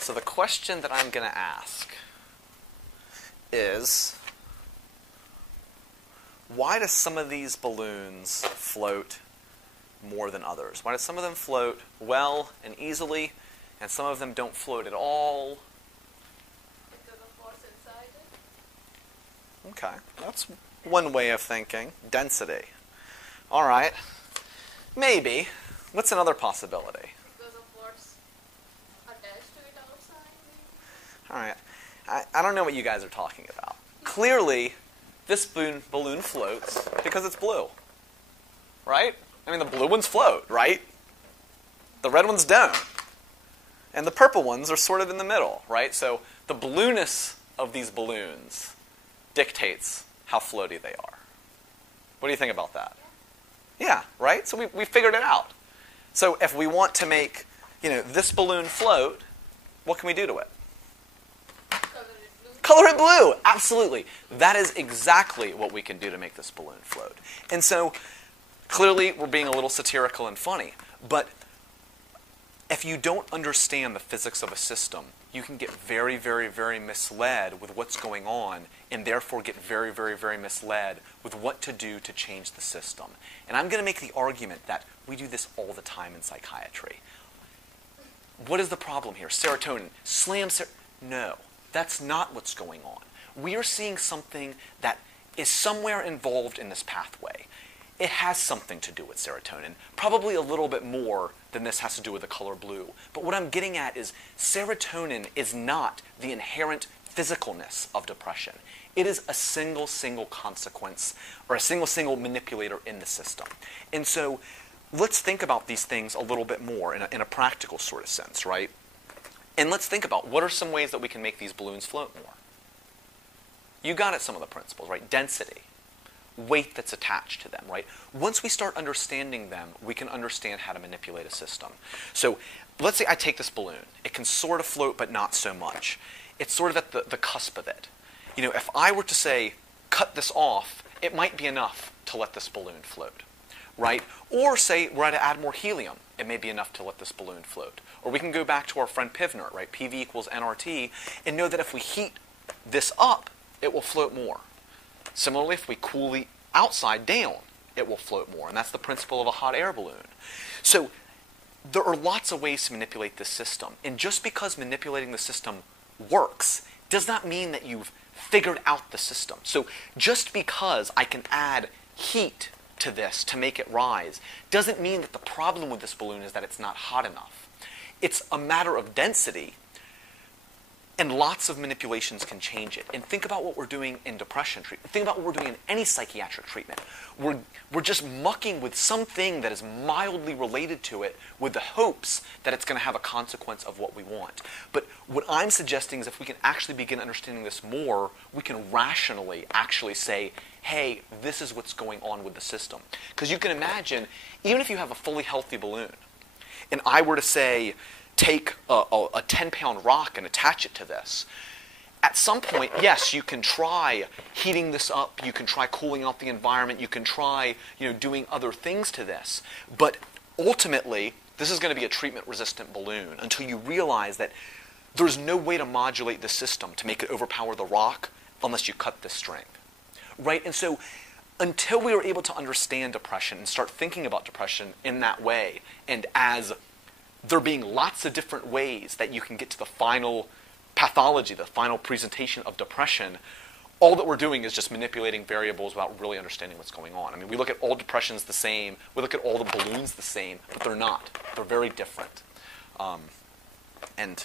So the question that I'm going to ask is, why do some of these balloons float more than others? Why do some of them float well and easily, and some of them don't float at all? Because of what's inside it. Okay, that's one way of thinking. Density. All right. Maybe. What's another possibility? Because of what's attached to it outside, maybe? All right. I don't know what you guys are talking about. Clearly, this balloon floats because it's blue. Right? I mean, the blue ones float, right? The red ones don't. And the purple ones are sort of in the middle, right? So the blueness of these balloons dictates how floaty they are. What do you think about that? Yeah, right? So we figured it out. So if we want to make, this balloon float, what can we do to it? Color it blue. Color it blue! Absolutely. That is exactly what we can do to make this balloon float. And so, clearly, we're being a little satirical and funny. But if you don't understand the physics of a system, you can get very, very, very misled with what's going on, and therefore get very, very, very misled with what to do to change the system. And I'm going to make the argument that we do this all the time in psychiatry. What is the problem here? Serotonin. No, that's not what's going on. We are seeing something that is somewhere involved in this pathway. It has something to do with serotonin, probably a little bit more than this has to do with the color blue. But what I'm getting at is serotonin is not the inherent physicalness of depression. It is a single consequence, or a single manipulator in the system. And so let's think about these things a little bit more in a practical sort of sense, right? And let's think about what are some ways that we can make these balloons float more. You got at some of the principles, right? Density. Weight that's attached to them, right? Once we start understanding them, we can understand how to manipulate a system. So let's say I take this balloon. It can sort of float, but not so much. It's sort of at the cusp of it. If I were to say, cut this off, it might be enough to let this balloon float, right? Or say, we're to add more helium. It may be enough to let this balloon float. Or we can go back to our friend Pivnert, right? PV equals nRT, and know that if we heat this up, it will float more. Similarly, if we cool the outside down, it will float more. And that's the principle of a hot air balloon. So there are lots of ways to manipulate this system. And just because manipulating the system works does not mean that you've figured out the system. So just because I can add heat to this to make it rise doesn't mean that the problem with this balloon is that it's not hot enough. It's a matter of density. And lots of manipulations can change it. And think about what we're doing in depression treatment. Think about what we're doing in any psychiatric treatment. We're just mucking with something that is mildly related to it with the hopes that it's going to have a consequence of what we want. But what I'm suggesting is if we can actually begin understanding this more, we can rationally actually say, hey, this is what's going on with the system. Because you can imagine, even if you have a fully healthy balloon, and I were to say, take a 10-pound rock and attach it to this. At some point, yes, you can try heating this up, you can try cooling out the environment, you can try doing other things to this. But ultimately, this is going to be a treatment-resistant balloon until you realize that there's no way to modulate the system to make it overpower the rock unless you cut this string. Right? And so until we were able to understand depression and start thinking about depression in that way, and as there being lots of different ways that you can get to the final pathology, the final presentation of depression, all that we're doing is just manipulating variables without really understanding what's going on. I mean, we look at all depressions the same, we look at all the balloons the same, but they're not. They're very different. And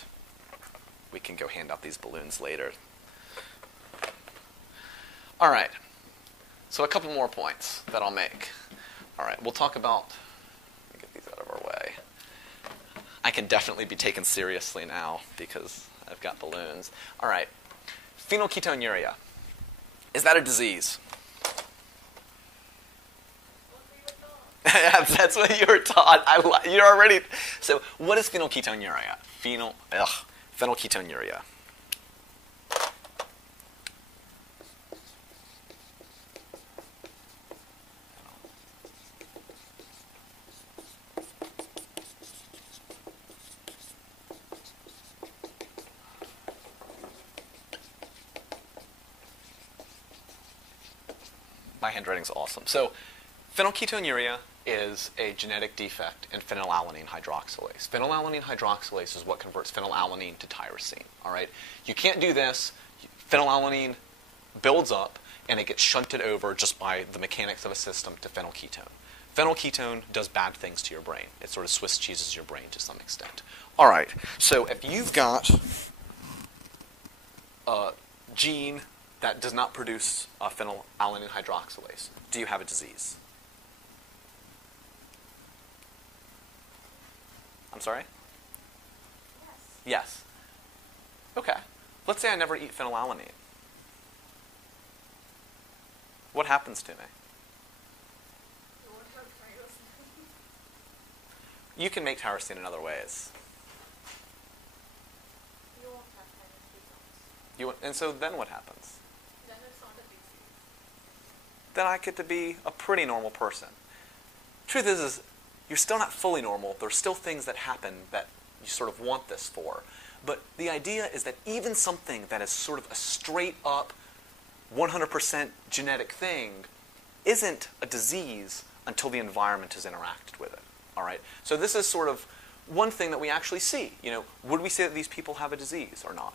we can go hand out these balloons later. All right. So a couple more points that I'll make. All right, we'll talk about, let me get these out of our way. I can definitely be taken seriously now because I've got balloons. All right, phenylketonuria. Is that a disease? That's what you were taught. You're already. So what is phenylketonuria? Phenylketonuria. My handwriting's awesome. So phenylketonuria is a genetic defect in phenylalanine hydroxylase. Phenylalanine hydroxylase is what converts phenylalanine to tyrosine. All right? You can't do this. Phenylalanine builds up, and it gets shunted over just by the mechanics of a system to phenylketone. Phenylketone does bad things to your brain. It sort of Swiss cheeses your brain to some extent. All right. So if you've got a gene that does not produce phenylalanine hydroxylase, do you have a disease? I'm sorry? Yes. Okay. Let's say I never eat phenylalanine. What happens to me? You won't have tyrosine. You can make tyrosine in other ways. You won't have tyrosine. And so then what happens? Then it's not a disease. Then I get to be a pretty normal person. Truth is you're still not fully normal. There's still things that happen that you sort of want this for. But the idea is that even something that is sort of a straight up 100% genetic thing isn't a disease until the environment has interacted with it. All right? So this is sort of one thing that we actually see. You know, would we say that these people have a disease or not?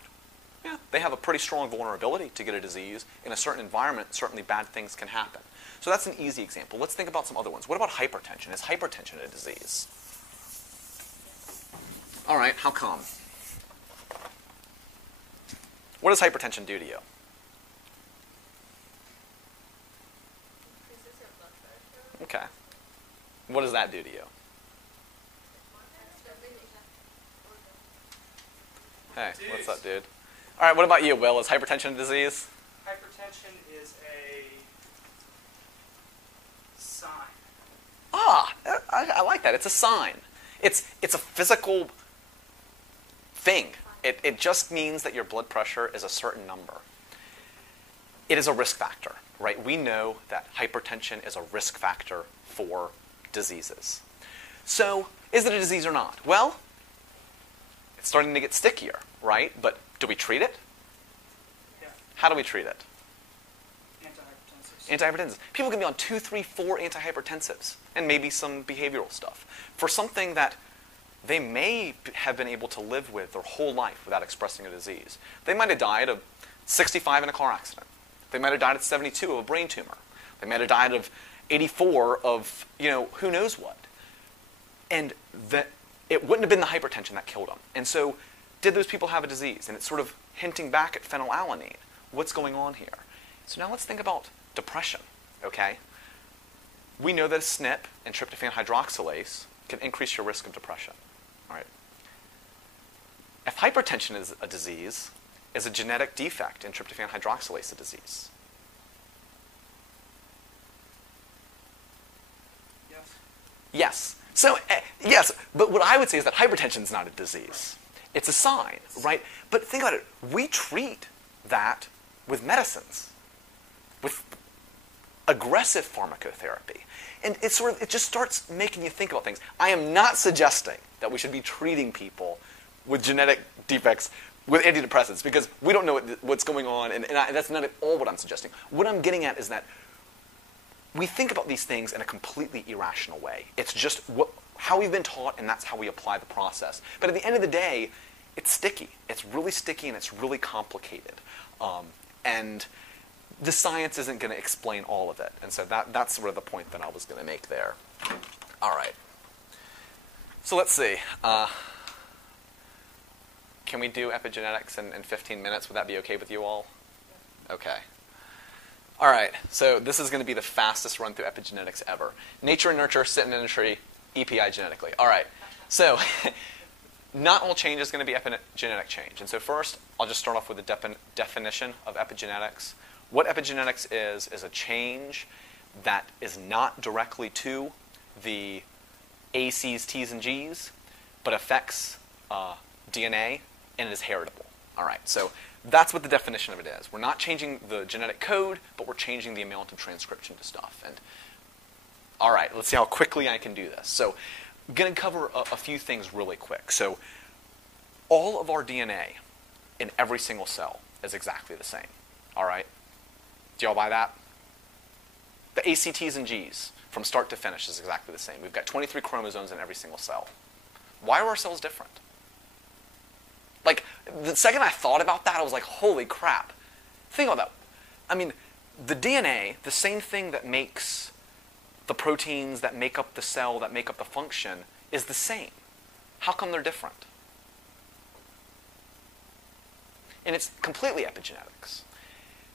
Yeah, they have a pretty strong vulnerability to get a disease. In a certain environment, certainly bad things can happen. So that's an easy example. Let's think about some other ones. What about hypertension? Is hypertension a disease? All right, how come? What does hypertension do to you? Increases your blood pressure. Okay. What does that do to you? Hey, what's up, dude? All right, what about you, Will? Is hypertension a disease? Hypertension is a sign. I like that. It's a sign. It's a physical thing. It just means that your blood pressure is a certain number. It is a risk factor, right? We know that hypertension is a risk factor for diseases. So, is it a disease or not? Well, it's starting to get stickier, right? But do we treat it? Yeah. How do we treat it? Antihypertensives. Antihypertensives. People can be on 2, 3, 4 antihypertensives and maybe some behavioral stuff for something that they may have been able to live with their whole life without expressing a disease. They might have died of 65 in a car accident. They might have died at 72 of a brain tumor. They might have died of 84 of, who knows what. And that it wouldn't have been the hypertension that killed them. And so, did those people have a disease? And it's sort of hinting back at phenylalanine. What's going on here? So now let's think about depression, okay? We know that a SNP and tryptophan hydroxylase can increase your risk of depression, all right? If hypertension is a disease, is a genetic defect in tryptophan hydroxylase a disease? Yes. Yes. So, yes, but what I would say is that hypertension is not a disease. It's a sign, right? But think about it. We treat that with medicines, with aggressive pharmacotherapy. And it just starts making you think about things. I am not suggesting that we should be treating people with genetic defects with antidepressants because we don't know what's going on, and that's not at all what I'm suggesting. What I'm getting at is that we think about these things in a completely irrational way. It's just how we've been taught, and that's how we apply the process. But at the end of the day, it's sticky. It's really sticky, and it's really complicated. And the science isn't going to explain all of it. And so that's sort of the point that I was going to make there. All right. So let's see. Can we do epigenetics in 15 minutes? Would that be okay with you all? Okay. All right. So this is going to be the fastest run through epigenetics ever. Nature and nurture, sitting in a tree, EPI genetically. All right. So not all change is going to be epigenetic change. And so first, I'll just start off with the definition of epigenetics. What epigenetics is a change that is not directly to the A, C's, T's, and G's, but affects DNA and is heritable. All right, so that's what the definition of it is. We're not changing the genetic code, but we're changing the amount of transcription to stuff. And all right, let's see how quickly I can do this. So I'm going to cover a few things really quick. So all of our DNA in every single cell is exactly the same. All right? Do y'all buy that? The ACTs and Gs from start to finish is exactly the same. We've got 23 chromosomes in every single cell. Why are our cells different? Like, the second I thought about that, I was like, holy crap. Think about that. I mean, the DNA, the same thing that makes the proteins that make up the cell, that make up the function, is the same. How come they're different? And it's completely epigenetics.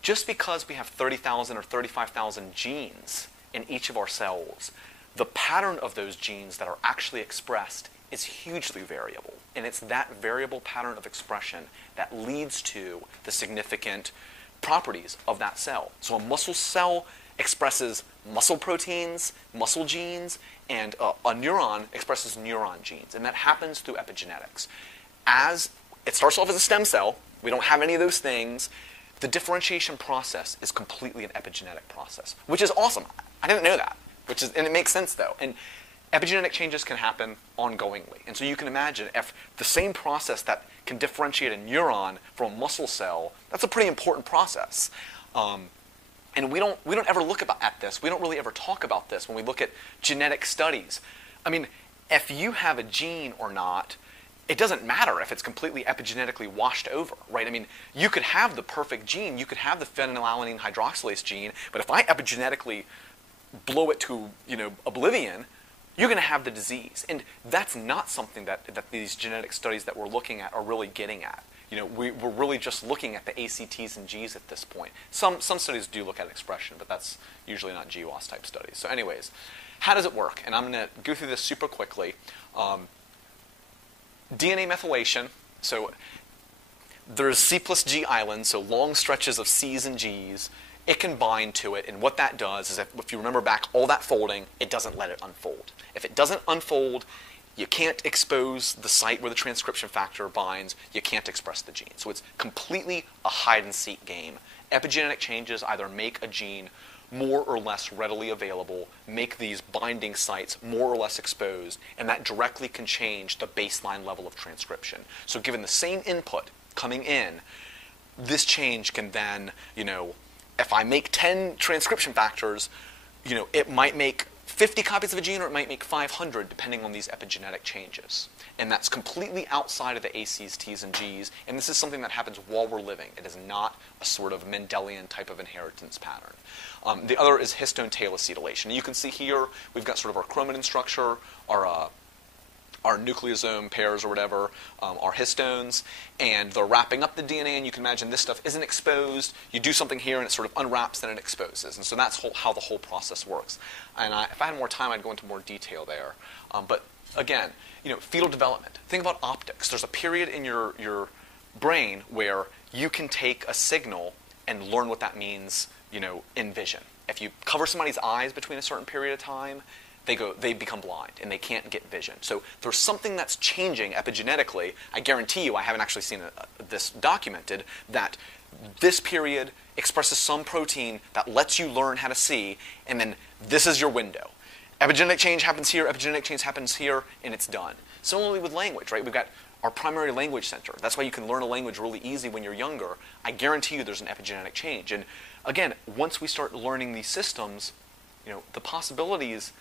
Just because we have 30,000 or 35,000 genes in each of our cells, the pattern of those genes that are actually expressed is hugely variable. And it's that variable pattern of expression that leads to the significant properties of that cell. So a muscle cell expresses muscle proteins, muscle genes, and a neuron expresses neuron genes. And that happens through epigenetics. As it starts off as a stem cell, we don't have any of those things. The differentiation process is completely an epigenetic process, which is awesome. I didn't know that, and it makes sense though. And epigenetic changes can happen ongoingly. And so you can imagine if the same process that can differentiate a neuron from a muscle cell, that's a pretty important process. And we don't ever look at this. We don't really ever talk about this when we look at genetic studies. I mean, if you have a gene or not, it doesn't matter if it's completely epigenetically washed over, right? I mean, you could have the perfect gene. You could have the phenylalanine hydroxylase gene, but if I epigenetically blow it to, oblivion, you're going to have the disease. And that's not something that these genetic studies that we're looking at are really getting at. We're really just looking at the ACTs and Gs at this point. Some studies do look at expression, but that's usually not GWAS type studies. So anyways, how does it work? And I'm going to go through this super quickly. DNA methylation, so there's C plus G islands, so long stretches of C's and G's. It can bind to it, and what that does is, if you remember back all that folding, it doesn't let it unfold. If it doesn't unfold, you can't expose the site where the transcription factor binds, you can't express the gene. So it's completely a hide-and-seek game. Epigenetic changes either make a gene more or less readily available, make these binding sites more or less exposed, and that directly can change the baseline level of transcription. So given the same input coming in, this change can then, if I make 10 transcription factors, it might make 50 copies of a gene or it might make 500 depending on these epigenetic changes. And that's completely outside of the ACs, Ts, and Gs, and this is something that happens while we're living. It is not a sort of Mendelian type of inheritance pattern. The other is histone tail acetylation. And you can see here we've got sort of our chromatin structure, our nucleosome pairs or whatever, are histones, and they're wrapping up the DNA, and you can imagine this stuff isn't exposed. You do something here, and it sort of unwraps, then it exposes. And so that's how the whole process works. And if I had more time, I'd go into more detail there. But again, fetal development. Think about optics. There's a period in your brain where you can take a signal and learn what that means, in vision. If you cover somebody's eyes between a certain period of time, they become blind and they can't get vision. So there's something that's changing epigenetically. I guarantee you, I haven't actually seen this documented, that this period expresses some protein that lets you learn how to see, and then this is your window. Epigenetic change happens here, epigenetic change happens here, and it's done. Similarly with language, right? We've got our primary language center. That's why you can learn a language really easy when you're younger. I guarantee you there's an epigenetic change. And again, once we start learning these systems, the possibilities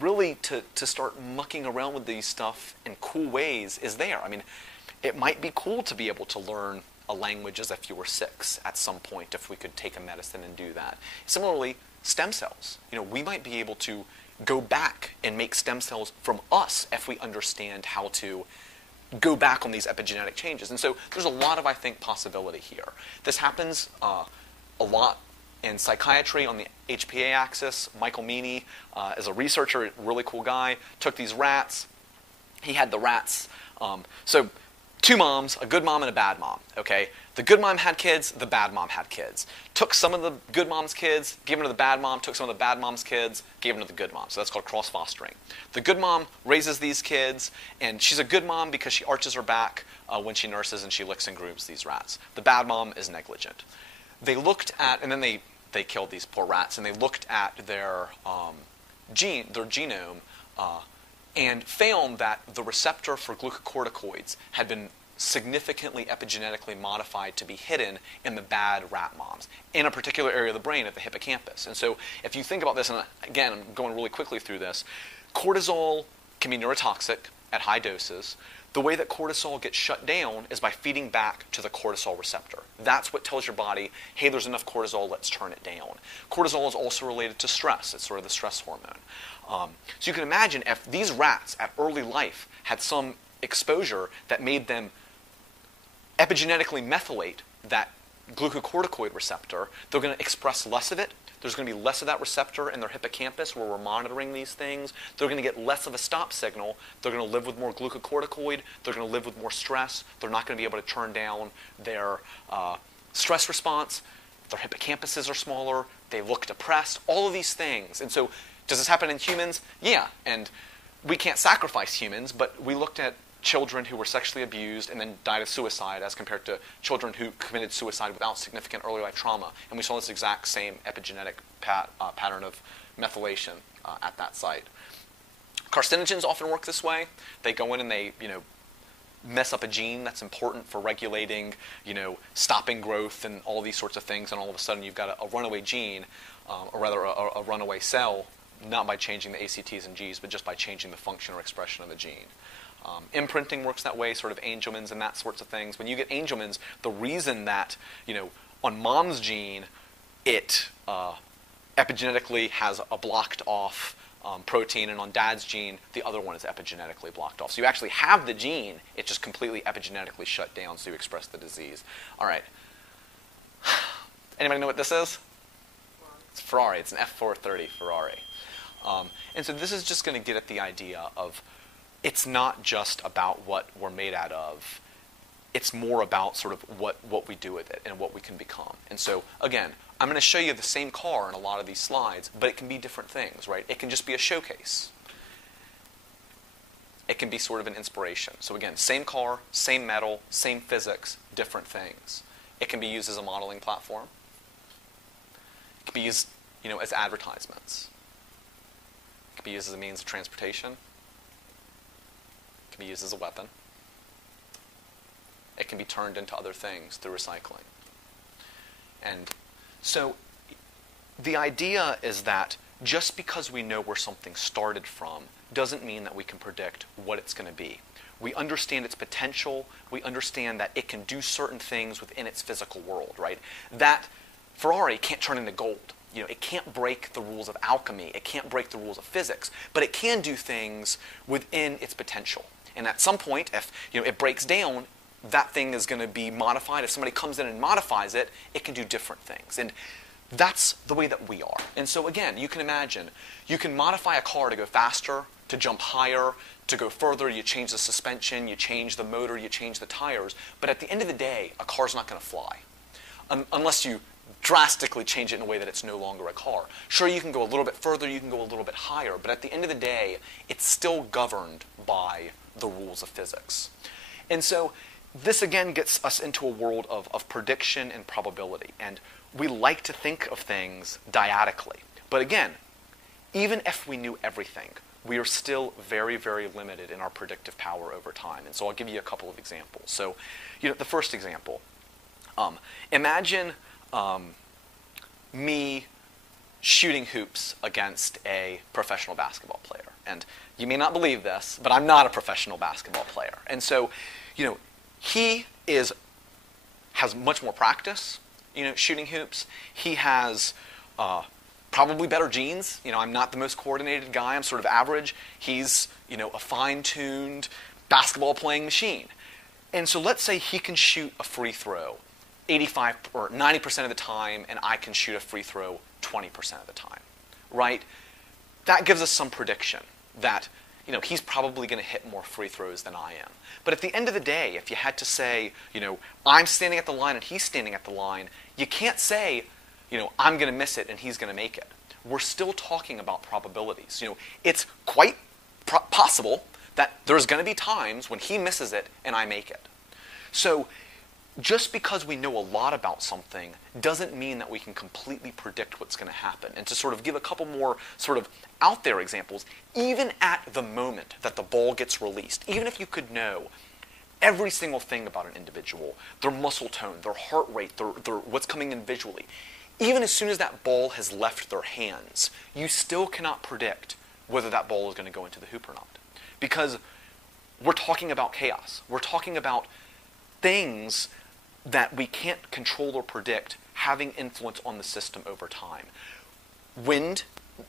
really to start mucking around with these stuff in cool ways is there. I mean, it might be cool to be able to learn a language as if you were 6 at some point if we could take a medicine and do that. Similarly, stem cells. We might be able to go back and make stem cells from us if we understand how to go back on these epigenetic changes. And so there's a lot of, I think, possibility here. This happens a lot in psychiatry on the HPA axis. Michael Meany is a researcher, really cool guy, took these rats. He had the rats. So 2 moms, a good mom and a bad mom, okay? The good mom had kids, the bad mom had kids. Took some of the good mom's kids, gave them to the bad mom, took some of the bad mom's kids, gave them to the good mom. So that's called cross-fostering. The good mom raises these kids, and she's a good mom because she arches her back when she nurses and she licks and grooves these rats. The bad mom is negligent. They looked at, and then they killed these poor rats, and they looked at their genome, and found that the receptor for glucocorticoids had been significantly epigenetically modified to be hidden in the bad rat moms, in a particular area of the brain at the hippocampus. And so if you think about this, and again, I'm going really quickly through this, cortisol can be neurotoxic at high doses. The way that cortisol gets shut down is by feeding back to the cortisol receptor. That's what tells your body, hey, there's enough cortisol, let's turn it down. Cortisol is also related to stress. It's sort of the stress hormone. So you can imagine if these rats at early life had some exposure that made them epigenetically methylate that glucocorticoid receptor, they're going to express less of it. There's going to be less of that receptor in their hippocampus where we're monitoring these things. They're going to get less of a stop signal. They're going to live with more glucocorticoid. They're going to live with more stress. They're not going to be able to turn down their stress response. Their hippocampuses are smaller. They look depressed. All of these things. And so does this happen in humans? Yeah. And we can't sacrifice humans, but we looked at children who were sexually abused and then died of suicide as compared to children who committed suicide without significant early life trauma. And we saw this exact same epigenetic pattern of methylation at that site. Carcinogens often work this way. They go in and they, mess up a gene that's important for regulating, stopping growth and all these sorts of things. And all of a sudden you've got a runaway gene, or rather a runaway cell, not by changing the ACTs and Gs, but just by changing the function or expression of the gene. Imprinting works that way, sort of Angelman's and that sorts of things. When you get Angelman's, the reason that, on mom's gene, it epigenetically has a blocked off protein, and on dad's gene, the other one is epigenetically blocked off. So you actually have the gene, it's just completely epigenetically shut down, so you express the disease. All right. Anybody know what this is? It's Ferrari. It's an F430 Ferrari. And so this is just going to get at the idea of it's not just about what we're made out of. It's more about sort of what we do with it and what we can become. And so, again, I'm going to show you the same car in a lot of these slides, but it can be different things, right? It can just be a showcase. It can be sort of an inspiration. So again, same car, same metal, same physics, different things. It can be used as a modeling platform. It can be used, as advertisements. It can be used as a means of transportation. It can be used as a weapon. It can be turned into other things through recycling. And so the idea is that just because we know where something started from doesn't mean that we can predict what it's going to be. We understand its potential. We understand that it can do certain things within its physical world, right? That Ferrari can't turn into gold. It can't break the rules of alchemy. It can't break the rules of physics. But it can do things within its potential. And at some point, if it breaks down, that thing is going to be modified. If somebody comes in and modifies it, it can do different things. And that's the way that we are. And so again, you can imagine, you can modify a car to go faster, to jump higher, to go further. You change the suspension, you change the motor, you change the tires. But at the end of the day, a car's not going to fly. Unless you drastically change it in a way that it's no longer a car. Sure, you can go a little bit further, you can go a little bit higher, but at the end of the day, it's still governed by the rules of physics. And so this again gets us into a world of prediction and probability. And we like to think of things dyadically. But again, even if we knew everything, we are still very, very limited in our predictive power over time. And so I'll give you a couple of examples. So, the first example, imagine me shooting hoops against a professional basketball player. And you may not believe this, but I'm not a professional basketball player. And so, he has much more practice, shooting hoops. He has probably better genes. I'm not the most coordinated guy. I'm sort of average. He's, a fine-tuned basketball playing machine. And so let's say he can shoot a free throw 85 or 90% of the time, and I can shoot a free throw 20% of the time, right? That gives us some prediction that, he's probably going to hit more free throws than I am. But at the end of the day, if you had to say, I'm standing at the line and he's standing at the line, you can't say, I'm going to miss it and he's going to make it. We're still talking about probabilities. It's quite possible that there's going to be times when he misses it and I make it. So just because we know a lot about something doesn't mean that we can completely predict what's going to happen. And to sort of give a couple more sort of out there examples, even at the moment that the ball gets released, even if you could know every single thing about an individual, their muscle tone, their heart rate, their what's coming in visually, even as soon as that ball has left their hands, you still cannot predict whether that ball is going to go into the hoop or not. Because we're talking about chaos. We're talking about things that we can't control or predict having influence on the system over time. Wind,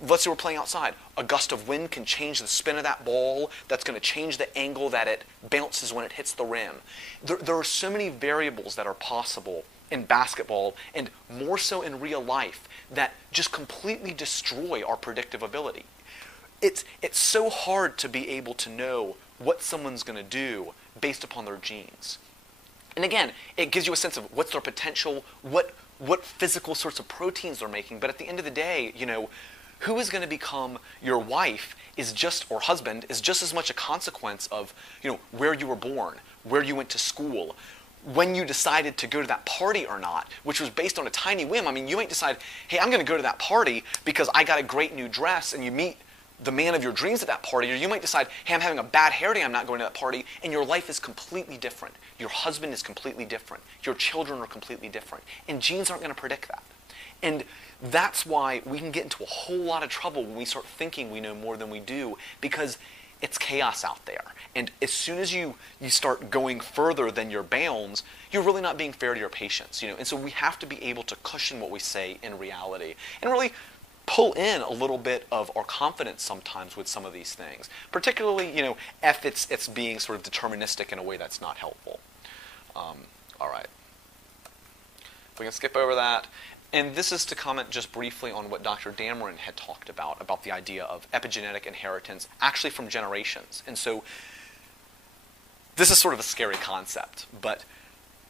let's say we're playing outside. A gust of wind can change the spin of that ball. That's going to change the angle that it bounces when it hits the rim. There are so many variables that are possible in basketball, and more so in real life, that just completely destroy our predictive ability. It's so hard to be able to know what someone's going to do based upon their genes. And again, it gives you a sense of what's their potential, what physical sorts of proteins they're making. But at the end of the day, who is going to become your wife or husband is just as much a consequence of, where you were born, where you went to school, when you decided to go to that party or not, which was based on a tiny whim. I mean, you might decide, hey, I'm going to go to that party because I got a great new dress, and you meet the man of your dreams at that party, or you might decide, hey, I'm having a bad hair day, I'm not going to that party, and your life is completely different. Your husband is completely different. Your children are completely different. And genes aren't going to predict that. And that's why we can get into a whole lot of trouble when we start thinking we know more than we do, because it's chaos out there. And as soon as you start going further than your bounds, you're really not being fair to your patients. And so we have to be able to cushion what we say in reality and really pull in a little bit of our confidence sometimes with some of these things, particularly, if it's being sort of deterministic in a way that's not helpful. All right. We can skip over that. And this is to comment just briefly on what Dr. Dameron had talked about the idea of epigenetic inheritance actually from generations. And so this is sort of a scary concept,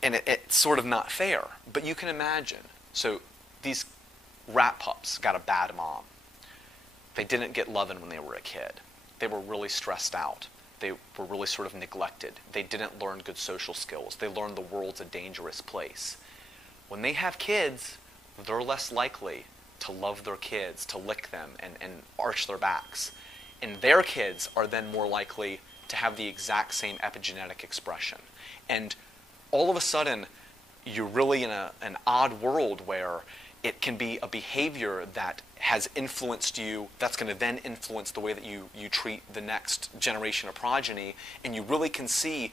and it's sort of not fair. But you can imagine, so these rat pups got a bad mom. They didn't get loving when they were a kid. They were really stressed out. They were really sort of neglected. They didn't learn good social skills. They learned the world's a dangerous place. When they have kids, they're less likely to love their kids, to lick them and arch their backs. And their kids are then more likely to have the exact same epigenetic expression. And all of a sudden, you're really in an odd world where it can be a behavior that has influenced you, that's going to then influence the way that you treat the next generation of progeny, and you really can see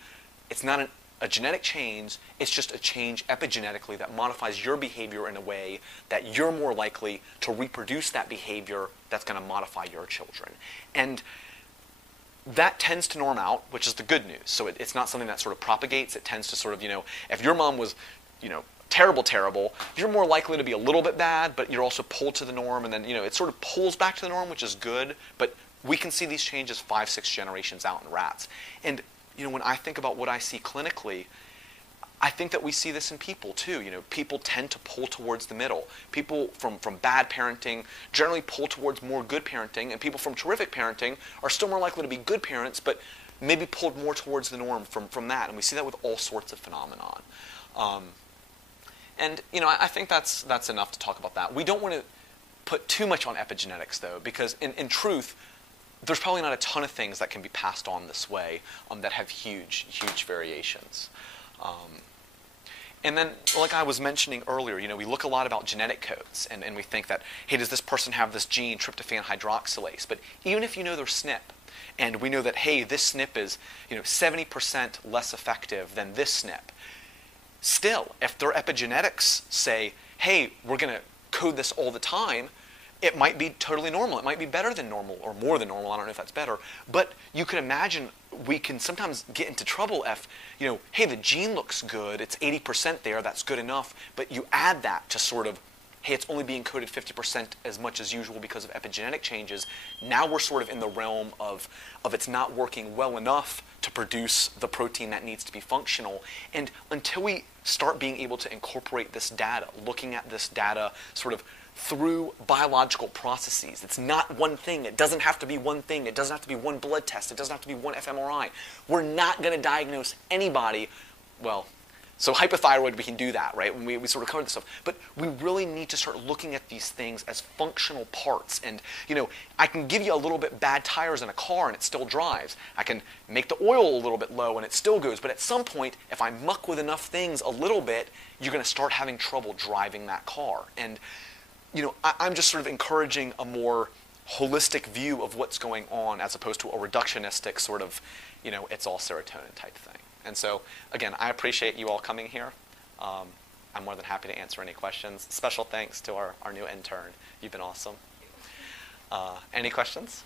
it's not a genetic change, it's just a change epigenetically that modifies your behavior in a way that you're more likely to reproduce that behavior that's going to modify your children. And that tends to norm out, which is the good news. So it's not something that sort of propagates. It tends to sort of, if your mom was, terrible, you're more likely to be a little bit bad, but you're also pulled to the norm, and then, it sort of pulls back to the norm, which is good, but we can see these changes 5-6 generations out in rats. And, when I think about what I see clinically, I think that we see this in people too. People tend to pull towards the middle. People from bad parenting generally pull towards more good parenting, and people from terrific parenting are still more likely to be good parents, but maybe pulled more towards the norm from that. And we see that with all sorts of phenomenon. And I think that's enough to talk about that. We don't want to put too much on epigenetics, though, because in truth, there's probably not a ton of things that can be passed on this way that have huge variations. And then, like I was mentioning earlier, we look a lot about genetic codes, and we think that, hey, does this person have this gene, tryptophan hydroxylase? But even if you know their SNP, and we know that, hey, this SNP is 70% less effective than this SNP, still, if their epigenetics say, hey, we're going to code this all the time, it might be totally normal. It might be better than normal or more than normal. I don't know if that's better. But you can imagine we can sometimes get into trouble if, hey, the gene looks good. It's 80% there. That's good enough. But you add that to sort of, hey, it's only being coded 50% as much as usual because of epigenetic changes. Now we're sort of in the realm of it's not working well enough to produce the protein that needs to be functional. And until we start being able to incorporate this data, looking at this data sort of through biological processes. It's not one thing. It doesn't have to be one thing. It doesn't have to be one blood test. It doesn't have to be one fMRI. We're not going to diagnose anybody. Well, so hypothyroid, we can do that, right? When we sort of cover this stuff. But we really need to start looking at these things as functional parts. And, I can give you a little bit bad tires in a car and it still drives. I can make the oil a little bit low and it still goes. But at some point, if I muck with enough things a little bit, you're going to start having trouble driving that car. And I'm just sort of encouraging a more holistic view of what's going on as opposed to a reductionistic sort of, it's all serotonin type thing. And so, again, I appreciate you all coming here. I'm more than happy to answer any questions. Special thanks to our new intern. You've been awesome. Any questions?